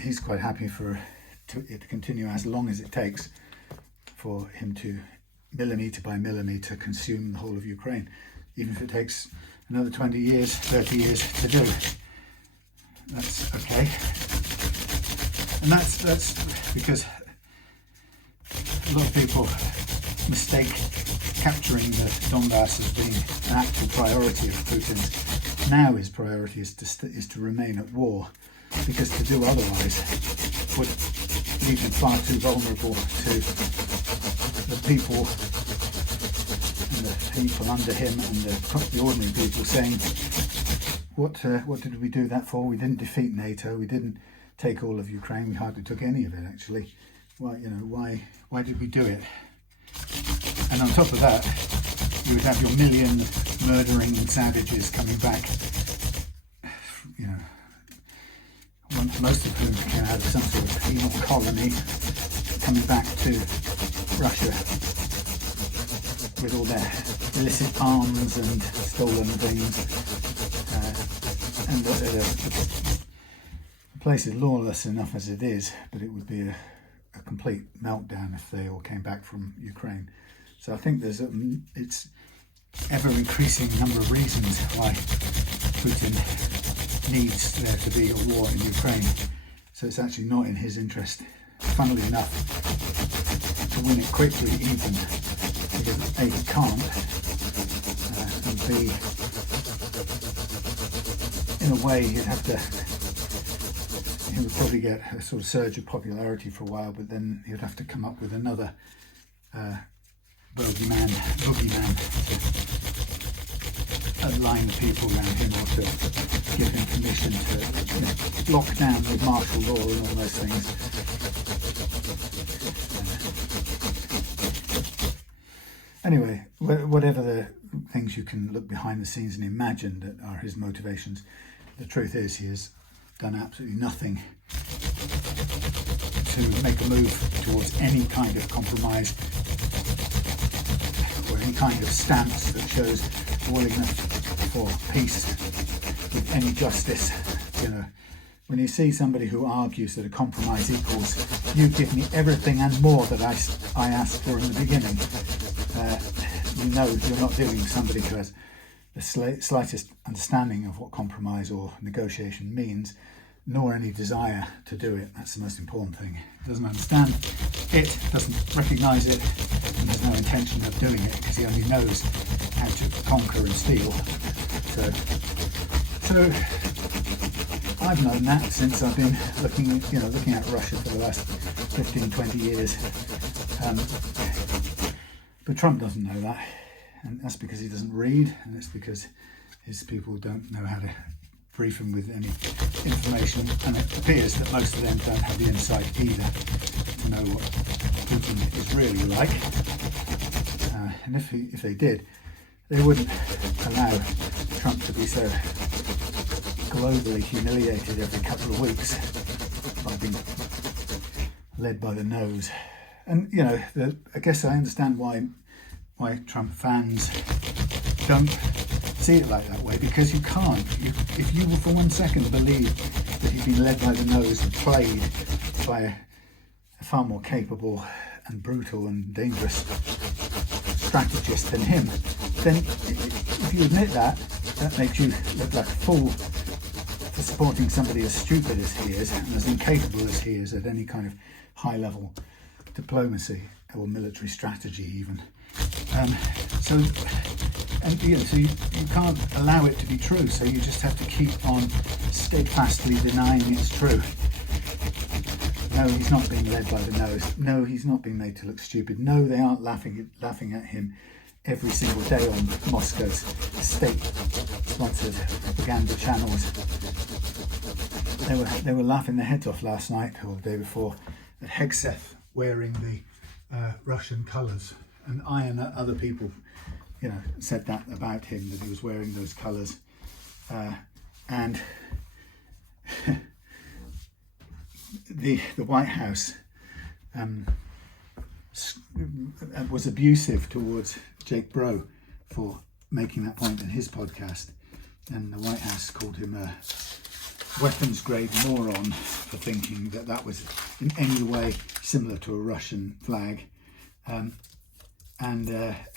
he's quite happy for it to continue as long as it takes for him to millimetre by millimetre consume the whole of Ukraine, even if it takes another 20 years, 30 years to do. That's okay. And that's because a lot of people mistake capturing the Donbass as being an actual priority of Putin's. Now his priority is to remain at war, because to do otherwise would leave him far too vulnerable to the people and the people under him and the ordinary people saying, what did we do that for? We didn't defeat NATO, we didn't take all of Ukraine, we hardly took any of it actually. Why did we do it? And on top of that, you would have your million murdering savages coming back, most of whom came out of some sort of penal colony, coming back to Russia with all their illicit arms and stolen things. And the place is lawless enough as it is, but it would be a complete meltdown if they all came back from Ukraine. So I think it's ever increasing number of reasons why Putin needs there to be a war in Ukraine. So it's actually not in his interest, funnily enough, to win it quickly even, because A, he can't, and B, in a way he would probably get a sort of surge of popularity for a while, but then he would have to come up with another boogeyman to align the people around him, or to give him permission to lock down with martial law and all those things. Anyway, whatever the things you can look behind the scenes and imagine that are his motivations, the truth is he has done absolutely nothing to make a move towards any kind of compromise or any kind of stance that shows willingness for peace with any justice. When you see somebody who argues that a compromise equals you give me everything and more that I asked for in the beginning, you know you're not dealing with somebody who has the slightest understanding of what compromise or negotiation means, nor any desire to do it. That's the most important thing. He doesn't understand it, doesn't recognise it, and has no intention of doing it, because he only knows how to conquer and steal. So I've known that since I've been looking at Russia for the last 15-20 years. But Trump doesn't know that, and that's because he doesn't read, and it's because his people don't know how to brief him with any information, and it appears that most of them don't have the insight either to know what Putin is really like. And if they did, they wouldn't allow Trump to be so globally humiliated every couple of weeks by being led by the nose. And I guess I understand why Trump fans don't see it like that way, because you can't. If you will for 1 second believe that he's been led by the nose and played by a far more capable and brutal and dangerous strategist than him, then if you admit that makes you look like a fool for supporting somebody as stupid as he is and as incapable as he is at any kind of high-level diplomacy or military strategy even. So you can't allow it to be true, so you just have to keep on steadfastly denying it's true. No, he's not being led by the nose. No, he's not being made to look stupid. No, they aren't laughing at him every single day on Moscow's state-sponsored propaganda channels. They were laughing their heads off last night or the day before at Hegseth wearing the Russian colours, and I and other people, said that about him, that he was wearing those colours, and the White House was abusive towards Jake Bro for making that point in his podcast, and the White House called him a weapons grade moron for thinking that was in any way similar to a Russian flag, and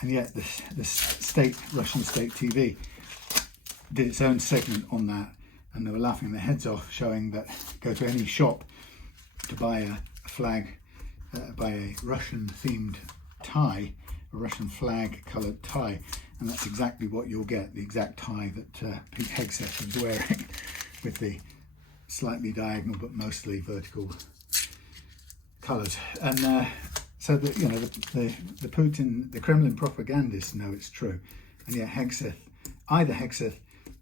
yet the Russian state TV did its own segment on that, and they were laughing their heads off, showing that go to any shop to buy a flag, buy a Russian themed tie, a Russian flag coloured tie, and that's exactly what you'll get, the exact tie that Pete Hegseth was wearing, with the slightly diagonal but mostly vertical colours. And so that, you know, the Putin, the Kremlin propagandists know it's true, and yet either Hegseth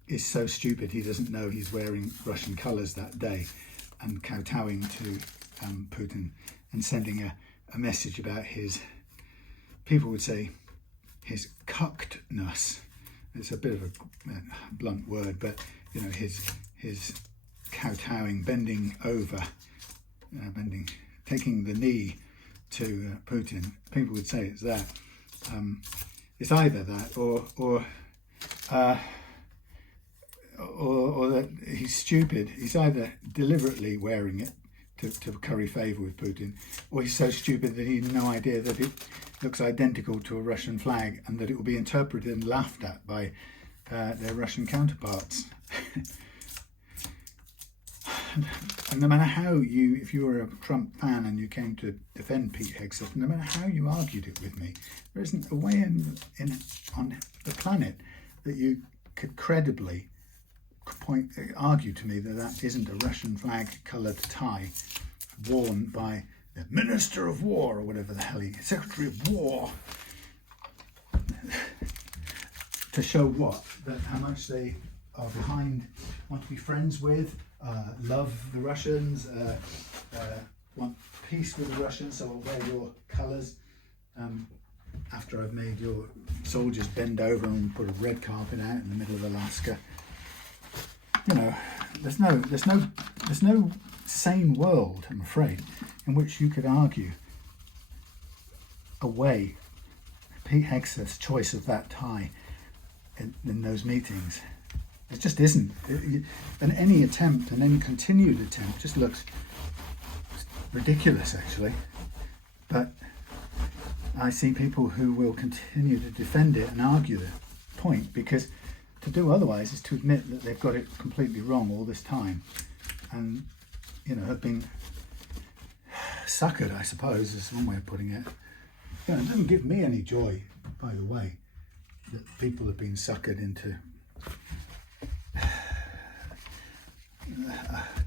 is so stupid he doesn't know he's wearing Russian colours that day and kowtowing to Putin and sending a message about his, people would say, his cuckedness. It's a bit of a blunt word, but you know, his kowtowing, bending over, taking the knee to Putin. People would say it's that. It's either that or that he's stupid. He's either deliberately wearing it to curry favour with Putin, or he's so stupid that he had no idea that it looks identical to a Russian flag and that it will be interpreted and laughed at by their Russian counterparts. And no matter how if you were a Trump fan and you came to defend Pete Hegseth, no matter how you argued it with me, there isn't a way on the planet that you could credibly argue to me that isn't a Russian flag coloured tie worn by the Minister of War, or whatever the hell Secretary of War, to show what? That how much they are behind, want to be friends with, love the Russians, want peace with the Russians, so I'll wear your colours after I've made your soldiers bend over and put a red carpet out in the middle of Alaska. You know, there's no sane world, I'm afraid, in which you could argue away Pete Hegseth's choice of that tie in those meetings. It just isn't. And any attempt, and any continued attempt, just looks ridiculous, actually. But I see people who will continue to defend it and argue the point, because to do otherwise is to admit that they've got it completely wrong all this time, and you know, have been suckered, I suppose, is one way of putting it. You know, it doesn't give me any joy, by the way, that people have been suckered into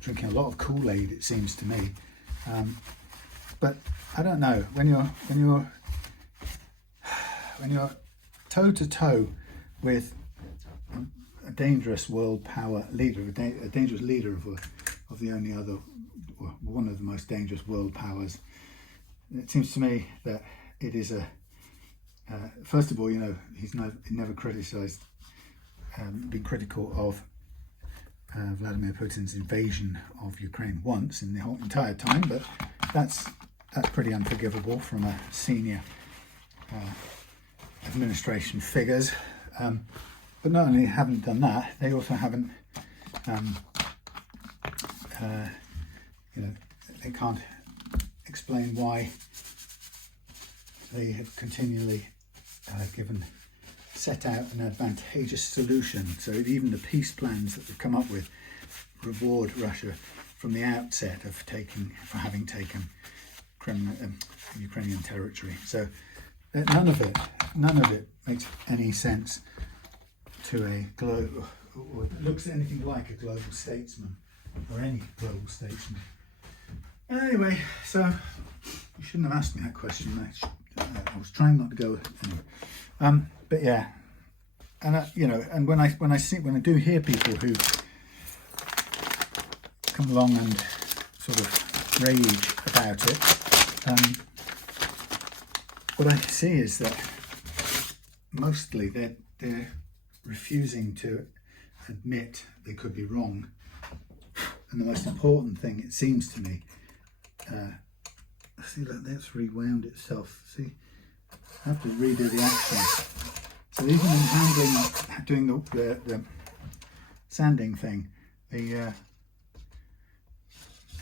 drinking a lot of Kool-Aid, it seems to me. But I don't know, when you're toe to toe with a dangerous world power leader, a dangerous leader of the only other, or one of the most dangerous world powers, it seems to me that it is first of all, you know, he's never criticised, been critical of Vladimir Putin's invasion of Ukraine once in the whole entire time, but that's pretty unforgivable from a senior administration figures. But not only haven't done that, they also haven't, you know, they can't explain why they have continually set out an advantageous solution, so that even the peace plans that they've come up with reward Russia from the outset for having taken Ukrainian territory. So none of it makes any sense to a global, or looks anything like a global statesman, or any global statesman. Anyway, so you shouldn't have asked me that question. I was trying not to go anyway. But yeah, and you know, and when I do hear people who come along and sort of rage about it, what I see is that mostly they're refusing to admit they could be wrong. And the most important thing, it seems to me, see, that's rewound itself. See, I have to redo the action. So even in doing the sanding thing, the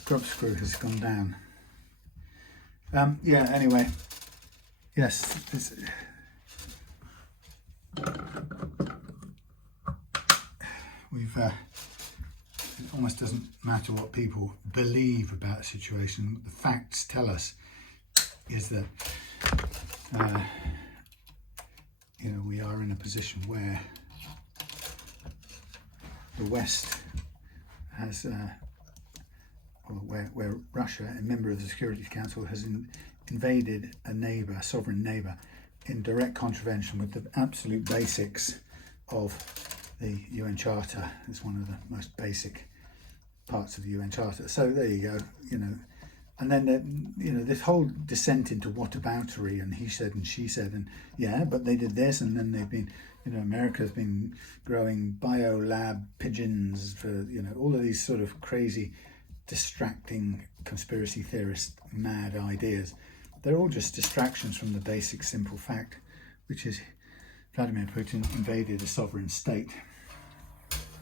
grub screw has gone down. Yeah, anyway, yes, it almost doesn't matter what people believe about a situation. The facts tell us is that you know, we are in a position where the West has, or where Russia, a member of the Security Council, has invaded a neighbour, a sovereign neighbour, in direct contravention with the absolute basics of the UN Charter. It's one of the most basic parts of the UN Charter. So there you go, you know. And then, you know, this whole descent into whataboutery and he said and she said, and yeah, but they did this, and then they've been, you know, America's been growing biolab pigeons for, you know, all of these sort of crazy, distracting conspiracy theorist mad ideas. They're all just distractions from the basic simple fact, which is Vladimir Putin invaded a sovereign state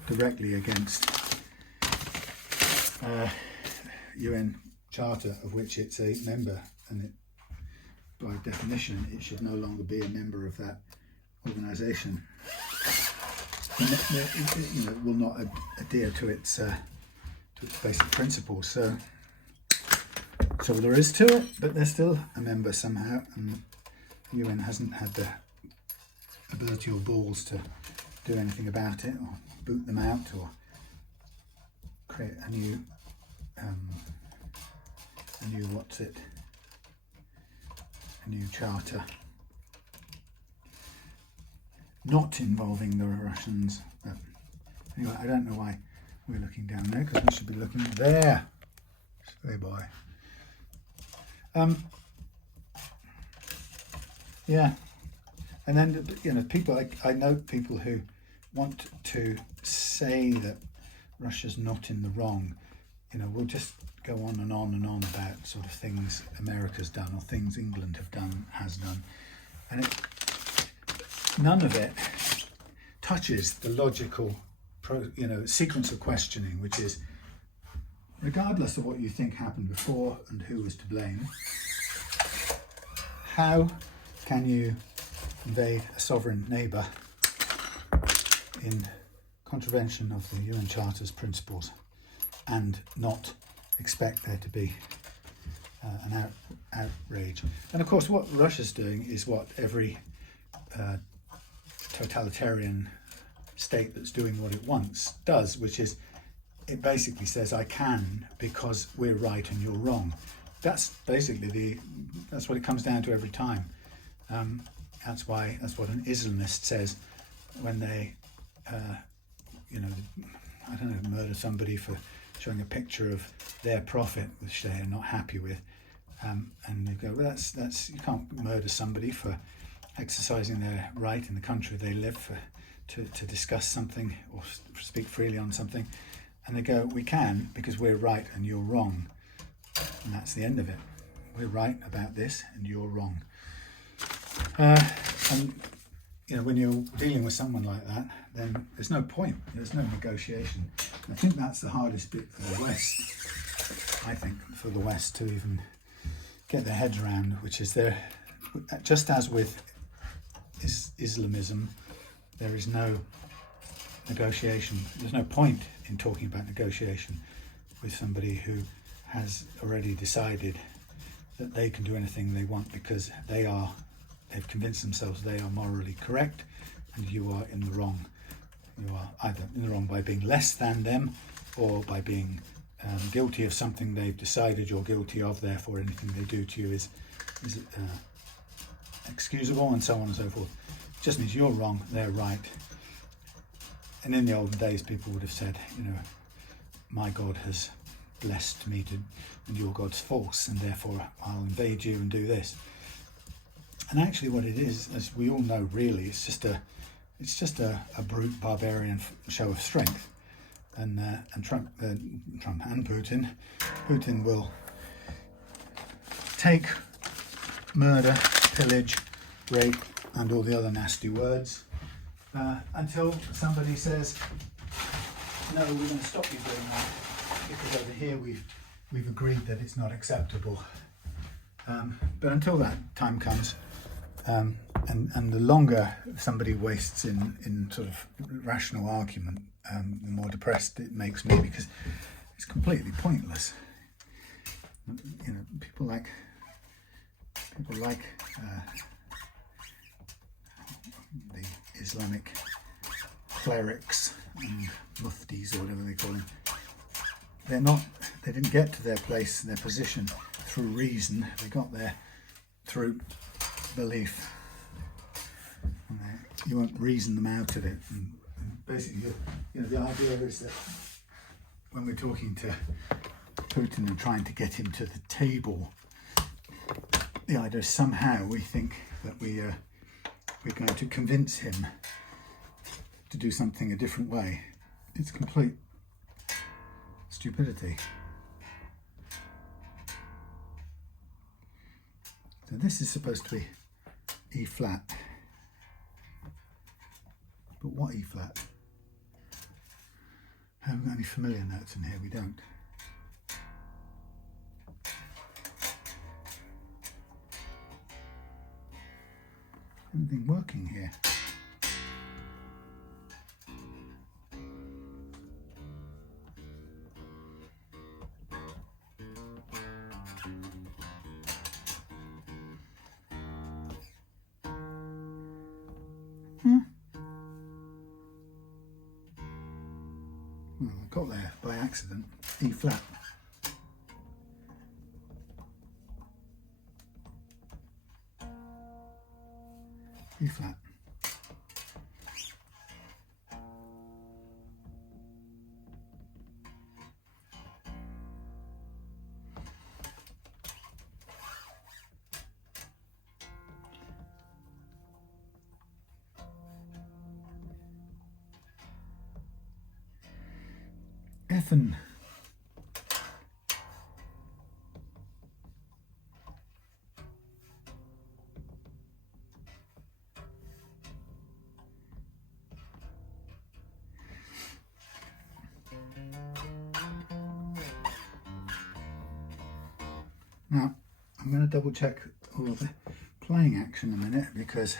directly against UN Charter, of which it's a member, and it, by definition, it should no longer be a member of that organisation. You know, it will not adhere to its basic principles. So there is to it, but they're still a member somehow, and the UN hasn't had the ability or balls to do anything about it, or boot them out, or create a new a new charter, not involving the Russians. But anyway, I don't know why we're looking down there, because we should be looking there. Stay by. Yeah, and then, you know, people, I know people who want to say that Russia's not in the wrong. You know, we'll just go on and on and on about sort of things America's done or things England has done, and none of it touches the logical, you know, sequence of questioning, which is, regardless of what you think happened before and who was to blame, how can you invade a sovereign neighbour in contravention of the UN Charter's principles and not expect there to be an outrage? And of course, what Russia's doing is what every totalitarian state that's doing what it wants does, which is it basically says, I can because we're right and you're wrong. That's basically that's what it comes down to every time. That's what an Islamist says when they you know, I don't know, murder somebody for showing a picture of their prophet, which they are not happy with, and they go, well, that's you can't murder somebody for exercising their right in the country they live for, to discuss something or speak freely on something, and they go, we can because we're right and you're wrong, and that's the end of it. We're right about this and you're wrong. And you know, when you're dealing with someone like that, then there's no point. There's no negotiation. I think that's the hardest bit for the West. I think for the West to even get their heads around, which is there, just as with Islamism, there is no negotiation. There's no point in talking about negotiation with somebody who has already decided that they can do anything they want because they've convinced themselves they are morally correct and you are in the wrong. You are either in the wrong by being less than them or by being guilty of something they've decided you're guilty of, therefore anything they do to you is excusable, and so on and so forth. It just means you're wrong, they're right. And in the olden days, people would have said, you know, my God has blessed me and your God's false, and therefore I'll invade you and do this. And actually what it is, as we all know, really, it's just a brute barbarian show of strength. And Trump and Putin will take murder, pillage, rape, and all the other nasty words until somebody says, no, we're going to stop you doing that because over here we've agreed that it's not acceptable. But until that time comes, And the longer somebody wastes in sort of rational argument, the more depressed it makes me, because it's completely pointless. You know, people like the Islamic clerics and muftis, or whatever they call them. They didn't get to their place, their position through reason. They got there through belief. And you won't reason them out of it. And basically, you know, the idea is that when we're talking to Putin and trying to get him to the table, the idea is somehow we think that we're going to convince him to do something a different way. It's complete stupidity. So this is supposed to be E flat. But what E flat? Haven't got any familiar notes in here, we don't. Anything working here? Well, I got there by accident. E flat. E flat. Effin. Now, I'm going to double check all of the playing action in a minute, because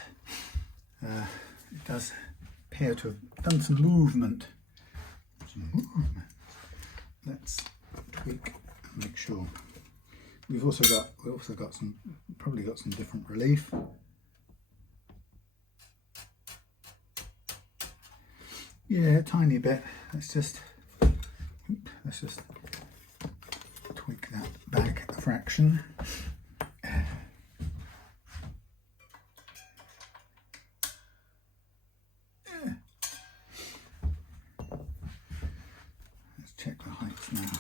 it does appear to have done some movement. Let's tweak and make sure. We've also got some, probably got some different relief. Yeah, a tiny bit. Let's just tweak that back a fraction. Let's check the heights now.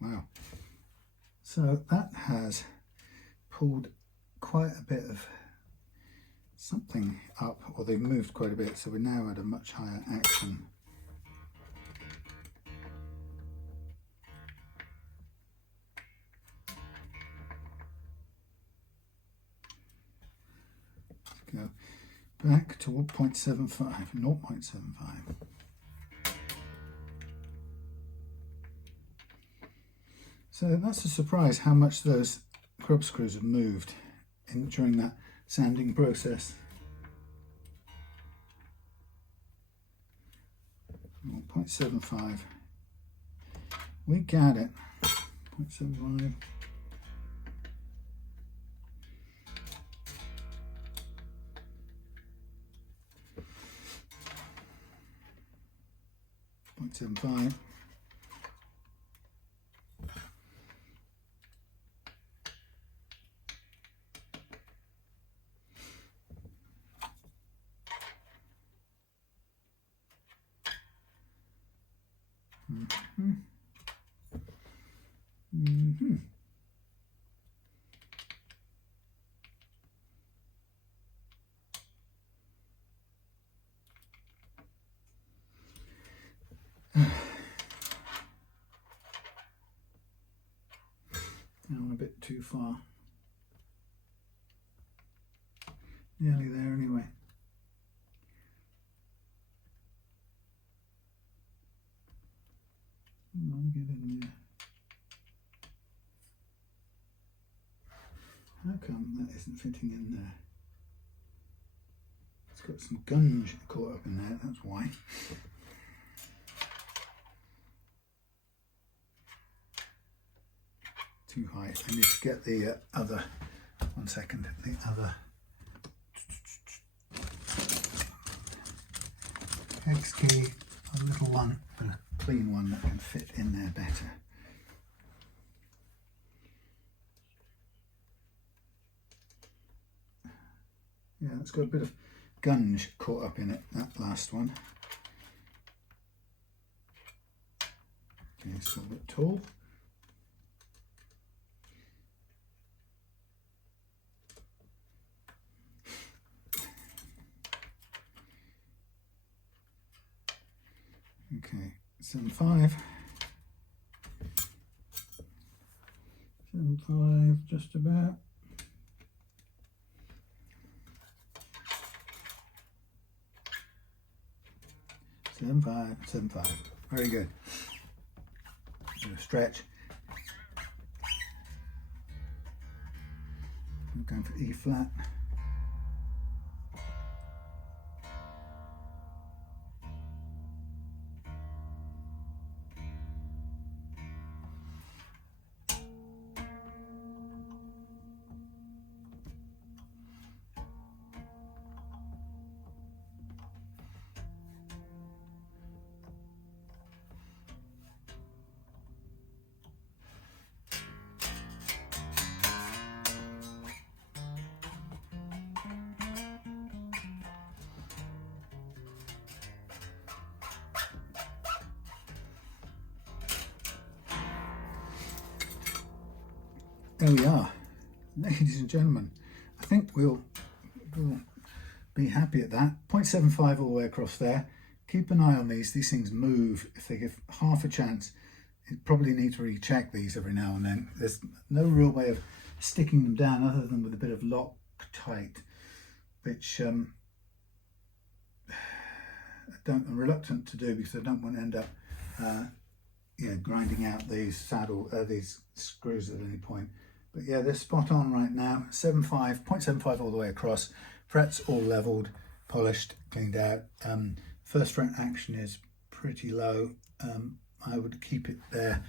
Wow. So that has pulled quite a bit of something up, or they've moved quite a bit, so we're now at a much higher action. Go back to 0.75, 0.75. So that's a surprise how much those grub screws have moved during that sanding process. 0.75. We got it. 0.75. .75. Down a bit too far. Nearly there anyway. I'll get in there. How come that isn't fitting in there? It's got some gunge caught up in there, that's why. Too high. I need to get the other, one second, the other X key, a little one, a clean one that can fit in there better. Yeah, it's got a bit of gunge caught up in it, that last one. Okay, it's a little bit tall. Okay, 7.5. 7.5, just about. 7.5, 7.5. Very good. Do a stretch. I'm going for E flat. There we are, ladies and gentlemen. I think we'll be happy at that. 0.75 all the way across there. Keep an eye on these. These things move. If they give half a chance, you probably need to recheck these every now and then. There's no real way of sticking them down other than with a bit of Loctite, which I'm reluctant to do because I don't want to end up grinding out these these screws at any point. But yeah, they're spot on right now. 0.75 all the way across. Frets all leveled, polished, cleaned out. First fret action is pretty low. I would keep it there.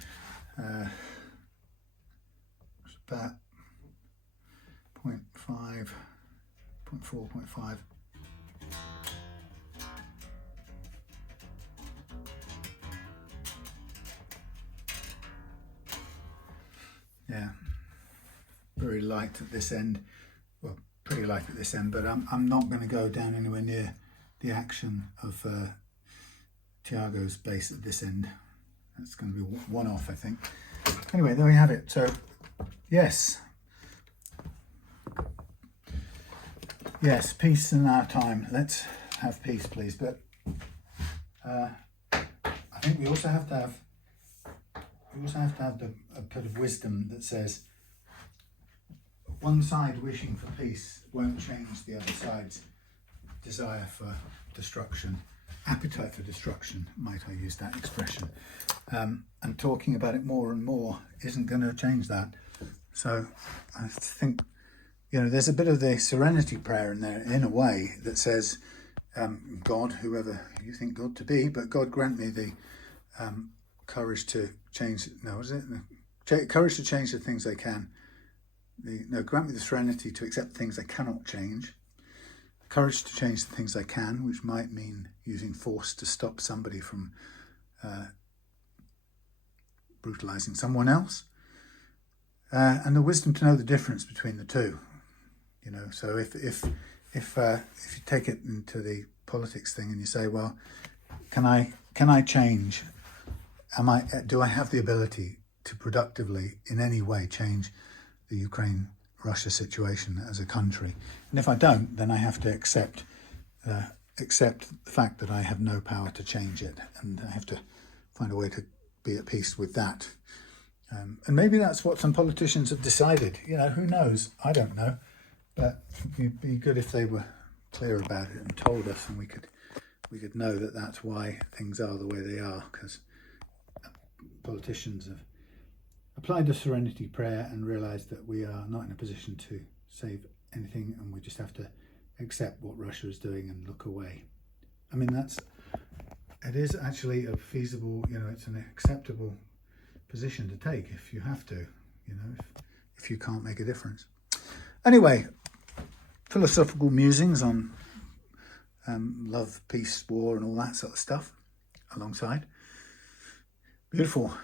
It's about 0.5, 0.4, 0.5. Yeah, very light at this end. Well, pretty light at this end, but I'm not going to go down anywhere near the action of Tiago's bass at this end. That's going to be one off, I think. Anyway, there we have it. So, yes, peace in our time. Let's have peace, please. But I think we also have to have a bit of wisdom that says one side wishing for peace won't change the other side's desire for destruction, appetite for destruction, might I use that expression. And talking about it more and more isn't going to change that. So I think, there's a bit of the serenity prayer in there, in a way, that says, God, whoever you think God to be, but God grant me the courage to change. Courage to change the things I can. Grant me the serenity to accept things I cannot change. Courage to change the things I can, which might mean using force to stop somebody from brutalizing someone else. And the wisdom to know the difference between the two. So if you take it into the politics thing and you say, well, can I change? Do I have the ability to productively, in any way, change the Ukraine-Russia situation as a country? And if I don't, then I have to accept the fact that I have no power to change it, and I have to find a way to be at peace with that. And maybe that's what some politicians have decided. Who knows? I don't know. But it'd be good if they were clear about it and told us, and we could know that that's why things are the way they are, because politicians have applied the Serenity Prayer and realised that we are not in a position to save anything, and we just have to accept what Russia is doing and look away. I mean, it is actually a feasible, you know, it's an acceptable position to take if you have to, you know, if you can't make a difference. Anyway, philosophical musings on love, peace, war and all that sort of stuff alongside. Beautiful,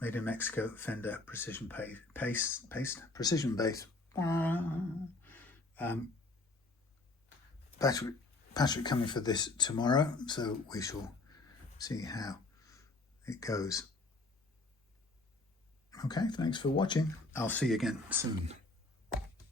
made in Mexico, Fender Precision Precision bass. Patrick coming for this tomorrow, so we shall see how it goes. Okay, thanks for watching. I'll see you again soon.